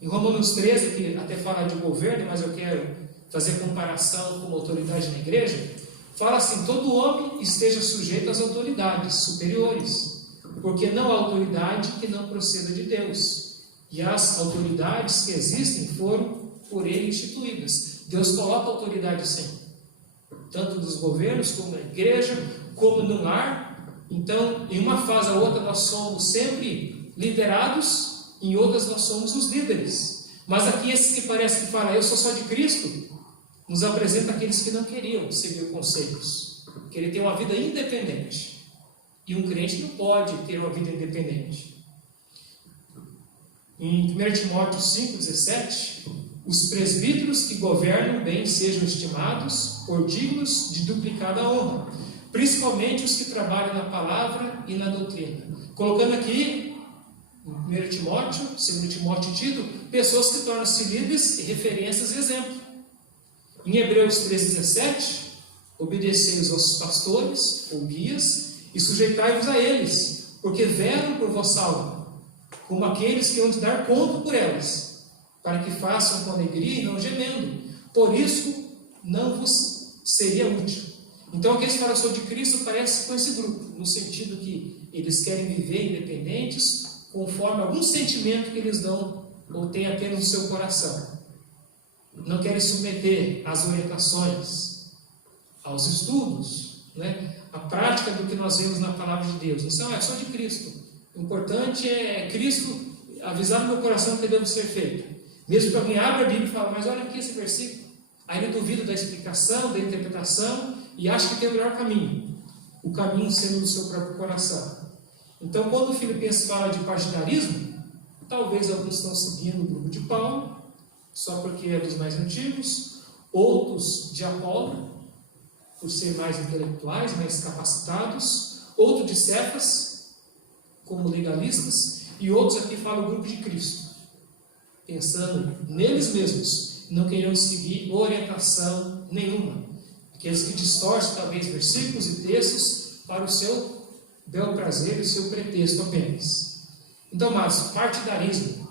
Em Romanos 13, que até fala de governo, mas eu quero fazer comparação com uma autoridade na igreja, fala assim: todo homem esteja sujeito às autoridades superiores, porque não há autoridade que não proceda de Deus, e as autoridades que existem foram por ele instituídas. Deus coloca autoridade sempre, tanto dos governos, como na igreja, como no lar. Então, em uma fase ou outra nós somos sempre liderados, em outras nós somos os líderes. Mas aqui esse que parece que fala, eu sou só de Cristo, nos apresenta aqueles que não queriam seguir conselhos, que ele tem uma vida independente. E um crente não pode ter uma vida independente. Em 1 Timóteo 5,17, os presbíteros que governam bem sejam estimados por dignos de duplicada honra, principalmente os que trabalham na palavra e na doutrina. Colocando aqui, em 1 Timóteo, 2 Timóteo e Tito, pessoas que tornam-se líderes, referências e exemplo. Em Hebreus 3,17, obedecei os vossos pastores ou guias e sujeitai-vos a eles, porque velam por vossa alma, como aqueles que vão te dar conta por elas, para que façam com alegria e não gemendo. Por isso, não vos seria útil. Então, aqueles que falam sobre Cristo parecem com esse grupo, no sentido que eles querem viver independentes, conforme algum sentimento que eles dão ou têm apenas no seu coração. Não querem submeter às orientações, aos estudos, a prática do que nós vemos na palavra de Deus. Então, é só de Cristo. O importante é Cristo avisar no meu coração que deve ser feito. Mesmo que alguém abra a Bíblia e fale, mas olha aqui esse versículo. Aí ele duvida da explicação, da interpretação e acha que tem o melhor caminho. O caminho sendo do seu próprio coração. Então, quando o Filipenses fala de partidarismo, talvez alguns estão seguindo o grupo de Paulo, só porque é dos mais antigos, outros de Apolo, por ser mais intelectuais, mais capacitados, outros de Cefas, como legalistas, e outros aqui falam o grupo de Cristo, pensando neles mesmos, não querendo seguir orientação nenhuma. Aqueles que distorcem talvez versículos e textos para o seu bel prazer e o seu pretexto apenas. Então, mas partidarismo,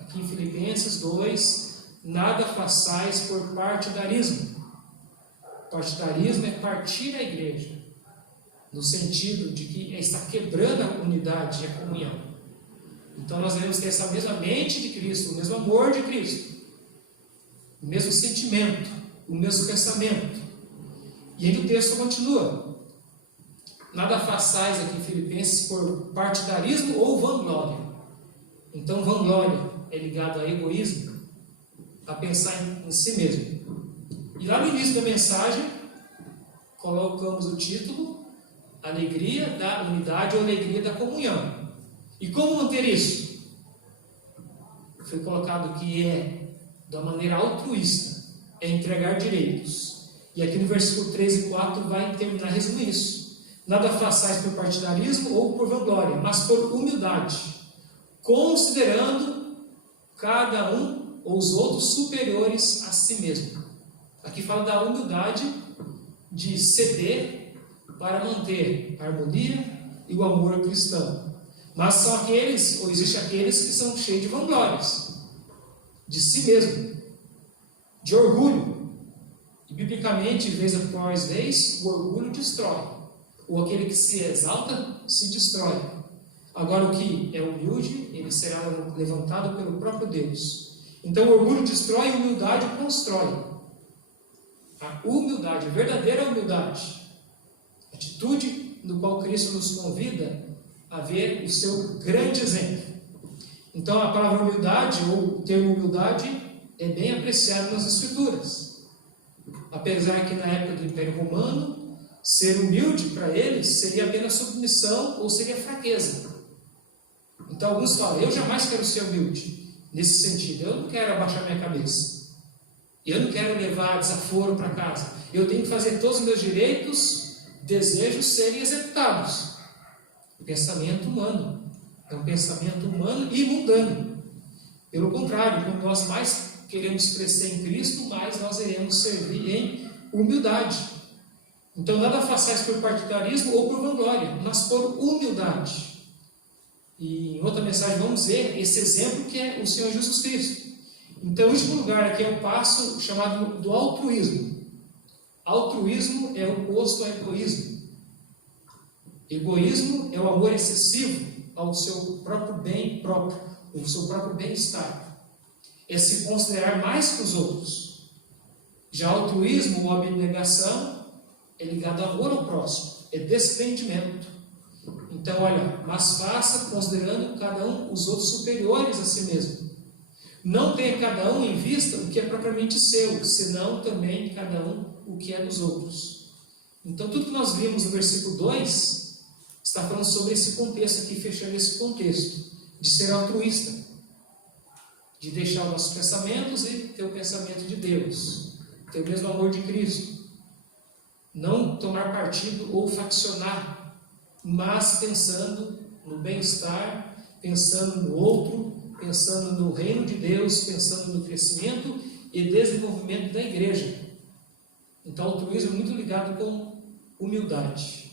aqui em Filipenses 2, nada façais por partidarismo. Partidarismo é partir a igreja, no sentido de que está quebrando a unidade e a comunhão. Então nós devemos ter essa mesma mente de Cristo, o mesmo amor de Cristo, o mesmo sentimento, o mesmo pensamento. E aí o texto continua: nada façais aqui em Filipenses por partidarismo ou vanglória. Então vanglória é ligado a egoísmo, a pensar em si mesmo. E lá no início da mensagem, colocamos o título, alegria da unidade ou alegria da comunhão. E como manter isso? Foi colocado que é da maneira altruísta, é entregar direitos. E aqui no versículo 3 e 4 vai terminar resumindo isso. Nada façais por partidarismo ou por vanglória, mas por humildade, considerando cada um ou os outros superiores a si mesmo. Aqui fala da humildade de ceder para manter a harmonia e o amor cristão. Mas são aqueles, ou existem aqueles que são cheios de vanglórias, de si mesmo, de orgulho. E biblicamente, vez após vez, o orgulho destrói. Ou aquele que se exalta, se destrói. Agora o que é humilde, ele será levantado pelo próprio Deus. Então o orgulho destrói e a humildade constrói. A humildade, a verdadeira humildade, atitude no qual Cristo nos convida a ver o seu grande exemplo. Então a palavra humildade, ou o termo humildade, é bem apreciado nas Escrituras. Apesar que na época do Império Romano, ser humilde para eles seria apenas submissão ou seria fraqueza. Então alguns falam, eu jamais quero ser humilde, nesse sentido, eu não quero abaixar minha cabeça. Eu não quero levar desaforo para casa. Eu tenho que fazer todos os meus direitos, desejos serem executados. Pensamento humano. É um pensamento humano e mundano. Pelo contrário, quando nós mais queremos crescer em Cristo, mais nós iremos servir em humildade. Então, nada façais por partidarismo ou por vanglória, mas por humildade. E em outra mensagem vamos ver esse exemplo que é o Senhor Jesus Cristo. Então, o último lugar aqui é o passo chamado do altruísmo. Altruísmo é o oposto ao egoísmo. Egoísmo é o amor excessivo ao seu próprio bem próprio, ao seu próprio bem-estar. É se considerar mais que os outros. Já altruísmo ou abnegação é ligado ao amor ao próximo, é desprendimento. Então, olha, mas faça considerando cada um os outros superiores a si mesmo. Não tenha cada um em vista o que é propriamente seu, senão também cada um o que é dos outros. Então, tudo que nós vimos no versículo 2 está falando sobre esse contexto aqui, fechando esse contexto de ser altruísta, de deixar os nossos pensamentos e ter o pensamento de Deus, ter o mesmo amor de Cristo. Não tomar partido ou faccionar, mas pensando no bem-estar, pensando no outro, pensando no reino de Deus, pensando no crescimento e desenvolvimento da igreja. Então, o altruísmo é muito ligado com humildade.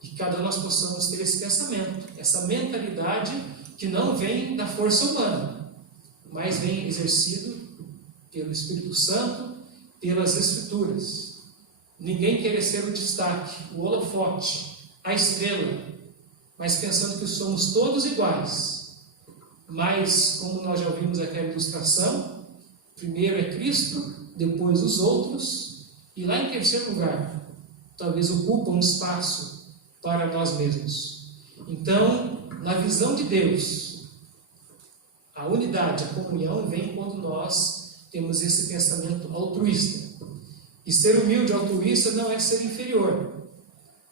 E que cada um nós possamos ter esse pensamento, essa mentalidade que não vem da força humana, mas vem exercido pelo Espírito Santo, pelas Escrituras. Ninguém quer ser o destaque, o holofote, a estrela, mas pensando que somos todos iguais. Mas, como nós já vimos aqui a ilustração, primeiro é Cristo, depois os outros, e lá em terceiro lugar, talvez ocupa um espaço para nós mesmos. Então, na visão de Deus, a unidade, a comunhão vem quando nós temos esse pensamento altruísta. E ser humilde altruísta não é ser inferior,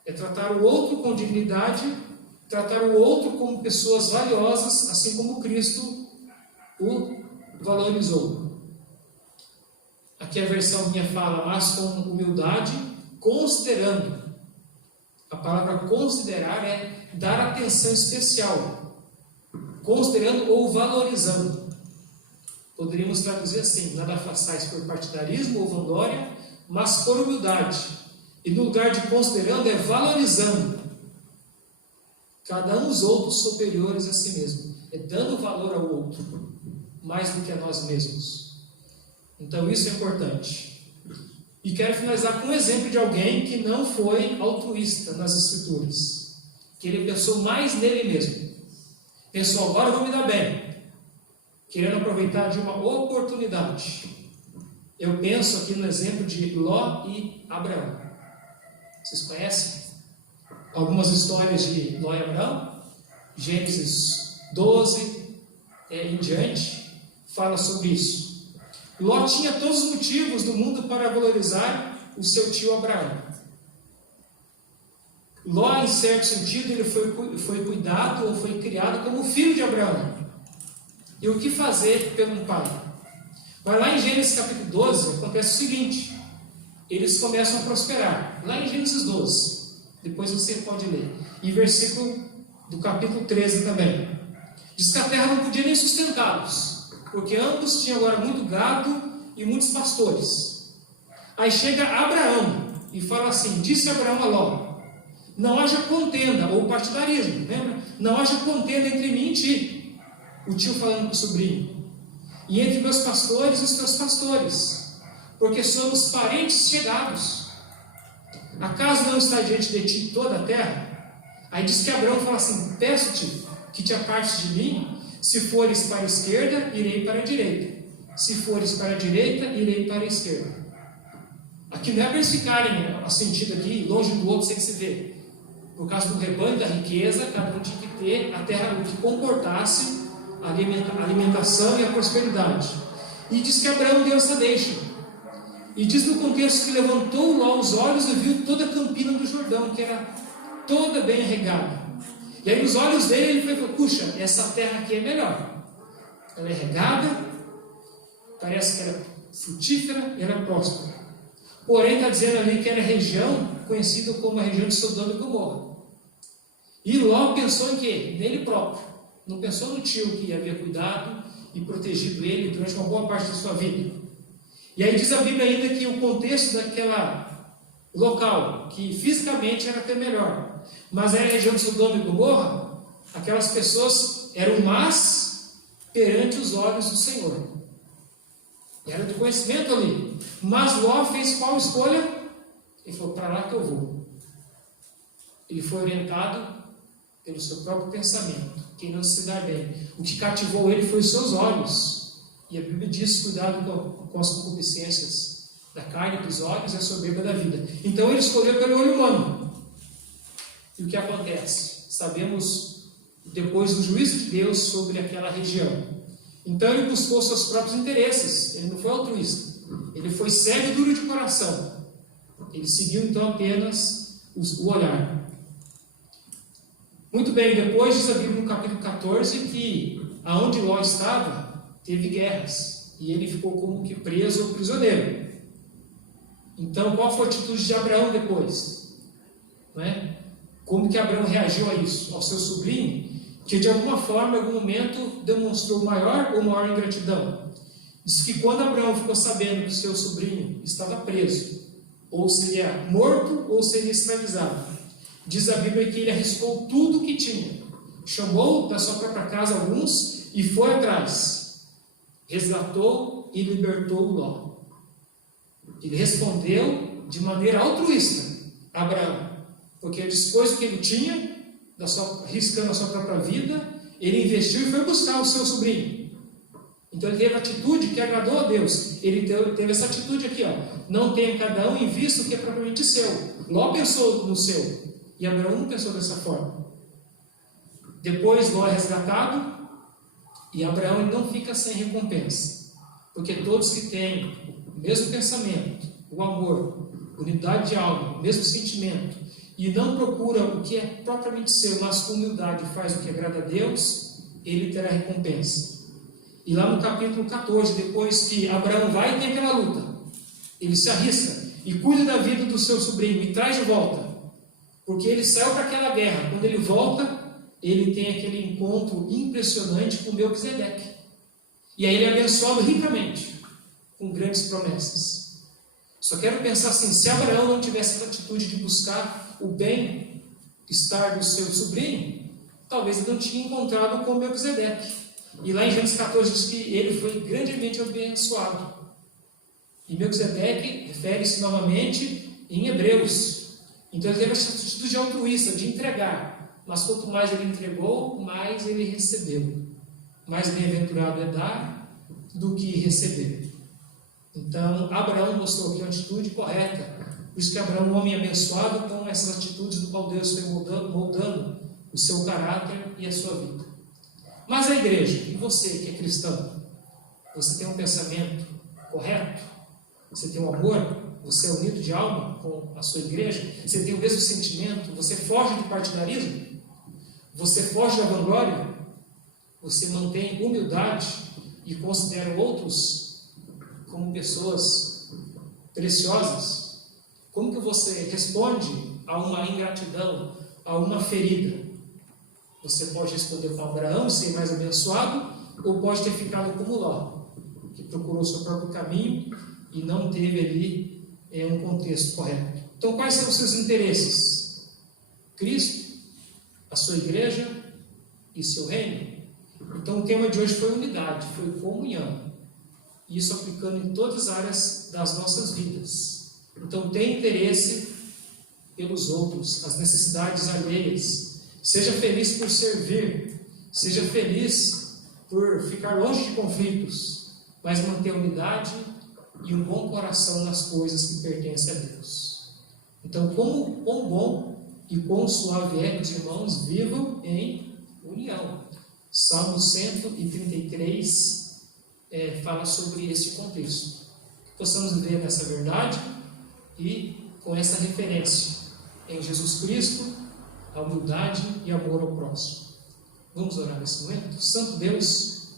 é tratar o outro com dignidade, tratar o outro como pessoas valiosas, assim como Cristo o valorizou. Aqui a versão minha fala, mas com humildade, considerando. A palavra considerar é dar atenção especial, considerando ou valorizando. Poderíamos traduzir assim, nada façais por partidarismo ou vanglória, mas por humildade. E no lugar de considerando é valorizando. Cada um os outros superiores a si mesmo. É dando valor ao outro, mais do que a nós mesmos. Então isso é importante. E quero finalizar com um exemplo de alguém que não foi altruísta nas Escrituras. Que ele pensou mais nele mesmo. Pensou, agora eu vou me dar bem. Querendo aproveitar de uma oportunidade. Eu penso aqui no exemplo de Ló e Abraão. Vocês conhecem algumas histórias de Ló e Abraão? Gênesis 12 em diante fala sobre isso. Ló tinha todos os motivos do mundo para valorizar o seu tio Abraão. Ló, em certo sentido, ele foi cuidado ou foi criado como filho de Abraão. E o que fazer pelo pai? Mas lá em Gênesis capítulo 12 acontece o seguinte: eles começam a prosperar. Lá em Gênesis 12, depois você pode ler. E versículo do capítulo 13 também. Diz que a terra não podia nem sustentá-los, porque ambos tinham agora muito gado e muitos pastores. Aí chega Abraão e fala assim: disse Abraão a Ló, não haja contenda, ou partidarismo, lembra? Não haja contenda entre mim e ti. O tio falando para o sobrinho. E entre meus pastores e os teus pastores, porque somos parentes chegados. Acaso não está diante de ti toda a terra? Aí diz que Abraão fala assim: peço-te que te apartes de mim. Se fores para a esquerda, irei para a direita. Se fores para a direita, irei para a esquerda. Aqui não é para eles ficarem assentido aqui, longe do outro, sem se ver. Por causa do rebanho, da riqueza, cada um tinha que ter a terra que comportasse a alimentação e a prosperidade. E diz que Abraão deu essa deixa. E diz no contexto que levantou Ló os olhos e viu toda a campina do Jordão, que era toda bem regada. E aí nos olhos dele ele falou: puxa, essa terra aqui é melhor. Ela é regada, parece que era frutífera e era próspera. Porém está dizendo ali que era região conhecida como a região de Sodoma e Gomorra. E Ló pensou em quê? Nele próprio. Não pensou no tio que havia cuidado e protegido ele durante uma boa parte da sua vida. E aí diz a Bíblia ainda que o contexto daquela local, que fisicamente era até melhor, mas era a região de Sodoma e Gomorra, aquelas pessoas eram más perante os olhos do Senhor. Era do conhecimento ali. Mas Ló fez qual escolha? Ele falou, para lá que eu vou. Ele foi orientado pelo seu próprio pensamento, querendo se dar bem. O que cativou ele foi os seus olhos. E a Bíblia diz, cuidado com as concupiscências da carne, dos olhos e a soberba da vida. Então ele escolheu pelo olho humano. E o que acontece? Sabemos depois do juízo de Deus sobre aquela região. Então ele buscou seus próprios interesses. Ele não foi altruísta. Ele foi cego e duro de coração. Ele seguiu então apenas o olhar. Muito bem, depois diz a Bíblia no capítulo 14 que aonde Ló estava, teve guerras. E ele ficou como que preso ou prisioneiro. Então qual foi a atitude de Abraão depois? Não é? Como que Abraão reagiu a isso? Ao seu sobrinho, que de alguma forma, em algum momento, demonstrou maior ou maior ingratidão. Diz que quando Abraão ficou sabendo que o seu sobrinho estava preso, ou seria morto, ou seria escravizado, diz a Bíblia que ele arriscou tudo o que tinha. Chamou da sua própria casa alguns e foi atrás. Resgatou e libertou Ló. Ele respondeu de maneira altruísta a Abraão. Porque depois do que ele tinha, arriscando a sua própria vida, ele investiu e foi buscar o seu sobrinho. Então ele teve a atitude que agradou a Deus. Ele teve essa atitude aqui, ó. Não tenha cada um em vista o que é propriamente seu. Ló pensou no seu. E Abraão não pensou dessa forma. Depois Ló é resgatado. E Abraão ele não fica sem recompensa. Porque todos que têm o mesmo pensamento, o amor, unidade de alma, o mesmo sentimento, e não procura o que é propriamente seu, mas com humildade faz o que agrada a Deus, ele terá recompensa. E lá no capítulo 14, depois que Abraão vai e tem aquela luta, ele se arrisca e cuida da vida do seu sobrinho e traz de volta, porque ele saiu para aquela guerra. Quando ele volta, ele tem aquele encontro impressionante com Melquisedeque. E aí ele é abençoado ricamente, com grandes promessas. Só quero pensar assim, se Abraão não tivesse essa atitude de buscar o bem-estar do seu sobrinho, talvez ele não tinha encontrado com Melquisedeque. E lá em Gênesis 14 diz que ele foi grandemente abençoado. E Melquisedeque refere-se novamente em Hebreus. Então ele teve essa atitude altruísta, de entregar. Mas quanto mais ele entregou, mais ele recebeu. Mais bem-aventurado é dar do que receber. Então Abraão mostrou aqui uma atitude correta. Por isso que Abraão é um homem abençoado com essas atitudes do qual Deus foi moldando o seu caráter e a sua vida. Mas a igreja, e você que é cristão, você tem um pensamento correto? Você tem um amor? Você é unido de alma com a sua igreja? Você tem o mesmo sentimento? Você foge do partidarismo? Você foge da vanglória? Você mantém humildade e considera outros como pessoas preciosas? Como que você responde a uma ingratidão, a uma ferida? Você pode responder com Abraão, ser mais abençoado, ou pode ter ficado como Ló, que procurou o seu próprio caminho e não teve ali um contexto correto. Então, quais são os seus interesses? Cristo, a sua igreja e seu reino? Então, o tema de hoje foi unidade, foi comunhão. Isso aplicando em todas as áreas das nossas vidas. Então, tenha interesse pelos outros, as necessidades alheias. Seja feliz por servir. Seja feliz por ficar longe de conflitos, mas manter a unidade e um bom coração nas coisas que pertencem a Deus. Então, quão bom e quão suave é que os irmãos vivam em união. Salmo 133 fala sobre esse contexto. Que possamos viver nessa verdade e com essa referência em Jesus Cristo, a humildade e amor ao próximo. Vamos orar nesse momento? Santo Deus,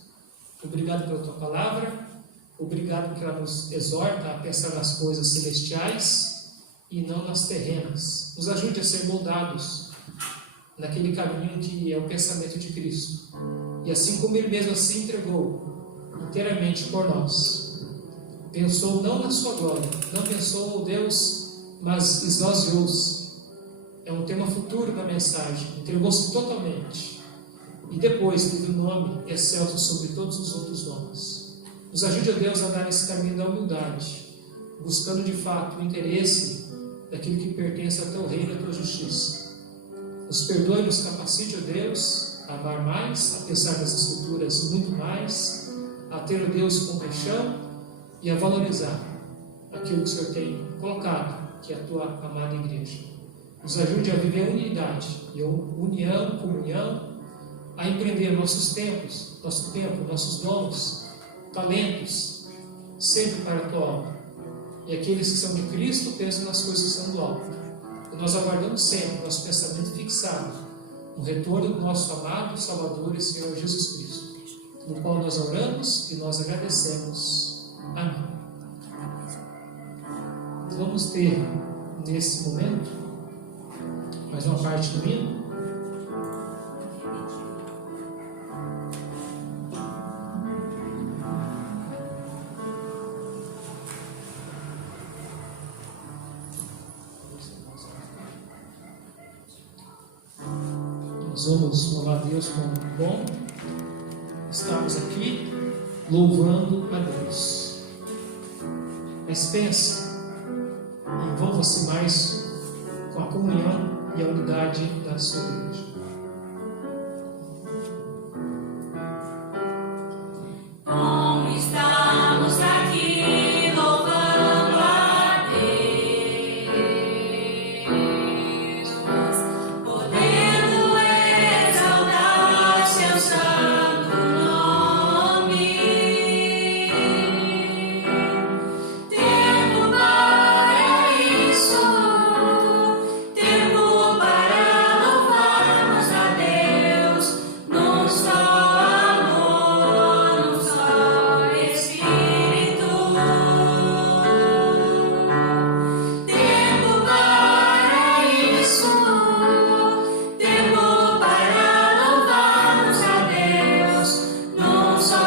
obrigado pela Tua palavra, obrigado porque ela nos exorta a pensar nas coisas celestiais e não nas terrenas. Nos ajude a ser moldados naquele caminho que é o pensamento de Cristo. E assim como Ele mesmo se entregou inteiramente por nós, pensou não na sua glória, não pensou, Deus, mas esvaziou-se. É um tema futuro da mensagem. Entregou-se totalmente. E depois teve um nome excelso sobre todos os outros nomes. Nos ajude, ó Deus, a andar nesse caminho da humildade, buscando de fato o interesse daquilo que pertence ao Teu reino e à Tua justiça. Nos perdoe e nos capacite, ó Deus, a amar mais, a pensar nas Escrituras muito mais, a ter, ó Deus, compaixão e a valorizar aquilo que o Senhor tem colocado, que é a Tua amada igreja. Nos ajude a viver unidade, união, comunhão, a empreender nossos tempos, nosso tempo, nossos dons, talentos, sempre para a Tua obra. E aqueles que são de Cristo pensam nas coisas que são do alto. E nós aguardamos sempre nosso pensamento fixado no retorno do nosso amado Salvador e Senhor Jesus Cristo, no qual nós oramos e nós agradecemos. Amém. Vamos ter, nesse momento, mais uma parte do hino. Nós vamos louvar a Deus como bom. Estamos aqui louvando a Deus. Mas pense, envolva-se mais com a comunhão e a unidade da sua igreja. Estamos aqui louvando a Deus, podendo exaltar seu santo nome, tempo para isso, tempo para louvarmos a Deus, num só amor, num só Espírito. Tempo para isso, tempo para louvarmos a Deus, num só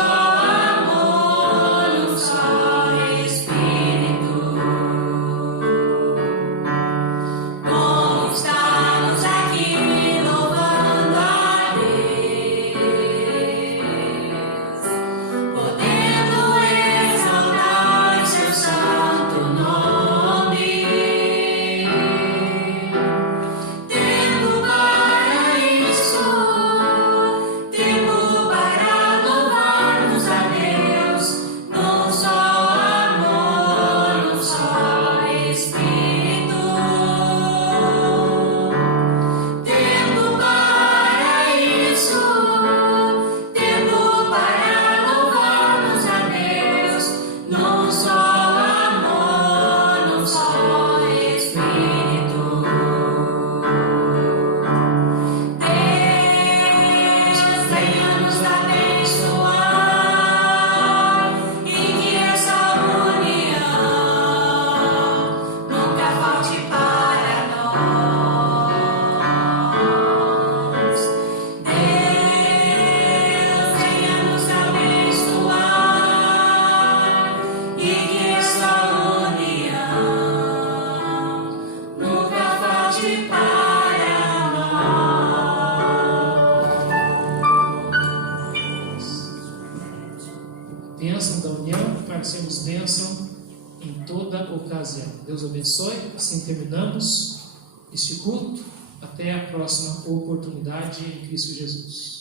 amor, num só Espírito. Bom estamos aqui louvando a Deus, podendo exaltar seu santo nome. Tempo para isso, tempo para louvarmos a Deus, num só amor, num só Espírito. Tempo para isso, tempo para louvarmos a Deus, num só amor, num só Espírito. Deus venha nos abençoar e que essa união nunca falte para nós. Deus venha nos abençoar e que essa união nunca falte para nós. Bênção da união, para sermos bênção em toda ocasião. Deus abençoe. Assim terminamos este culto. Até a próxima oportunidade em Cristo Jesus.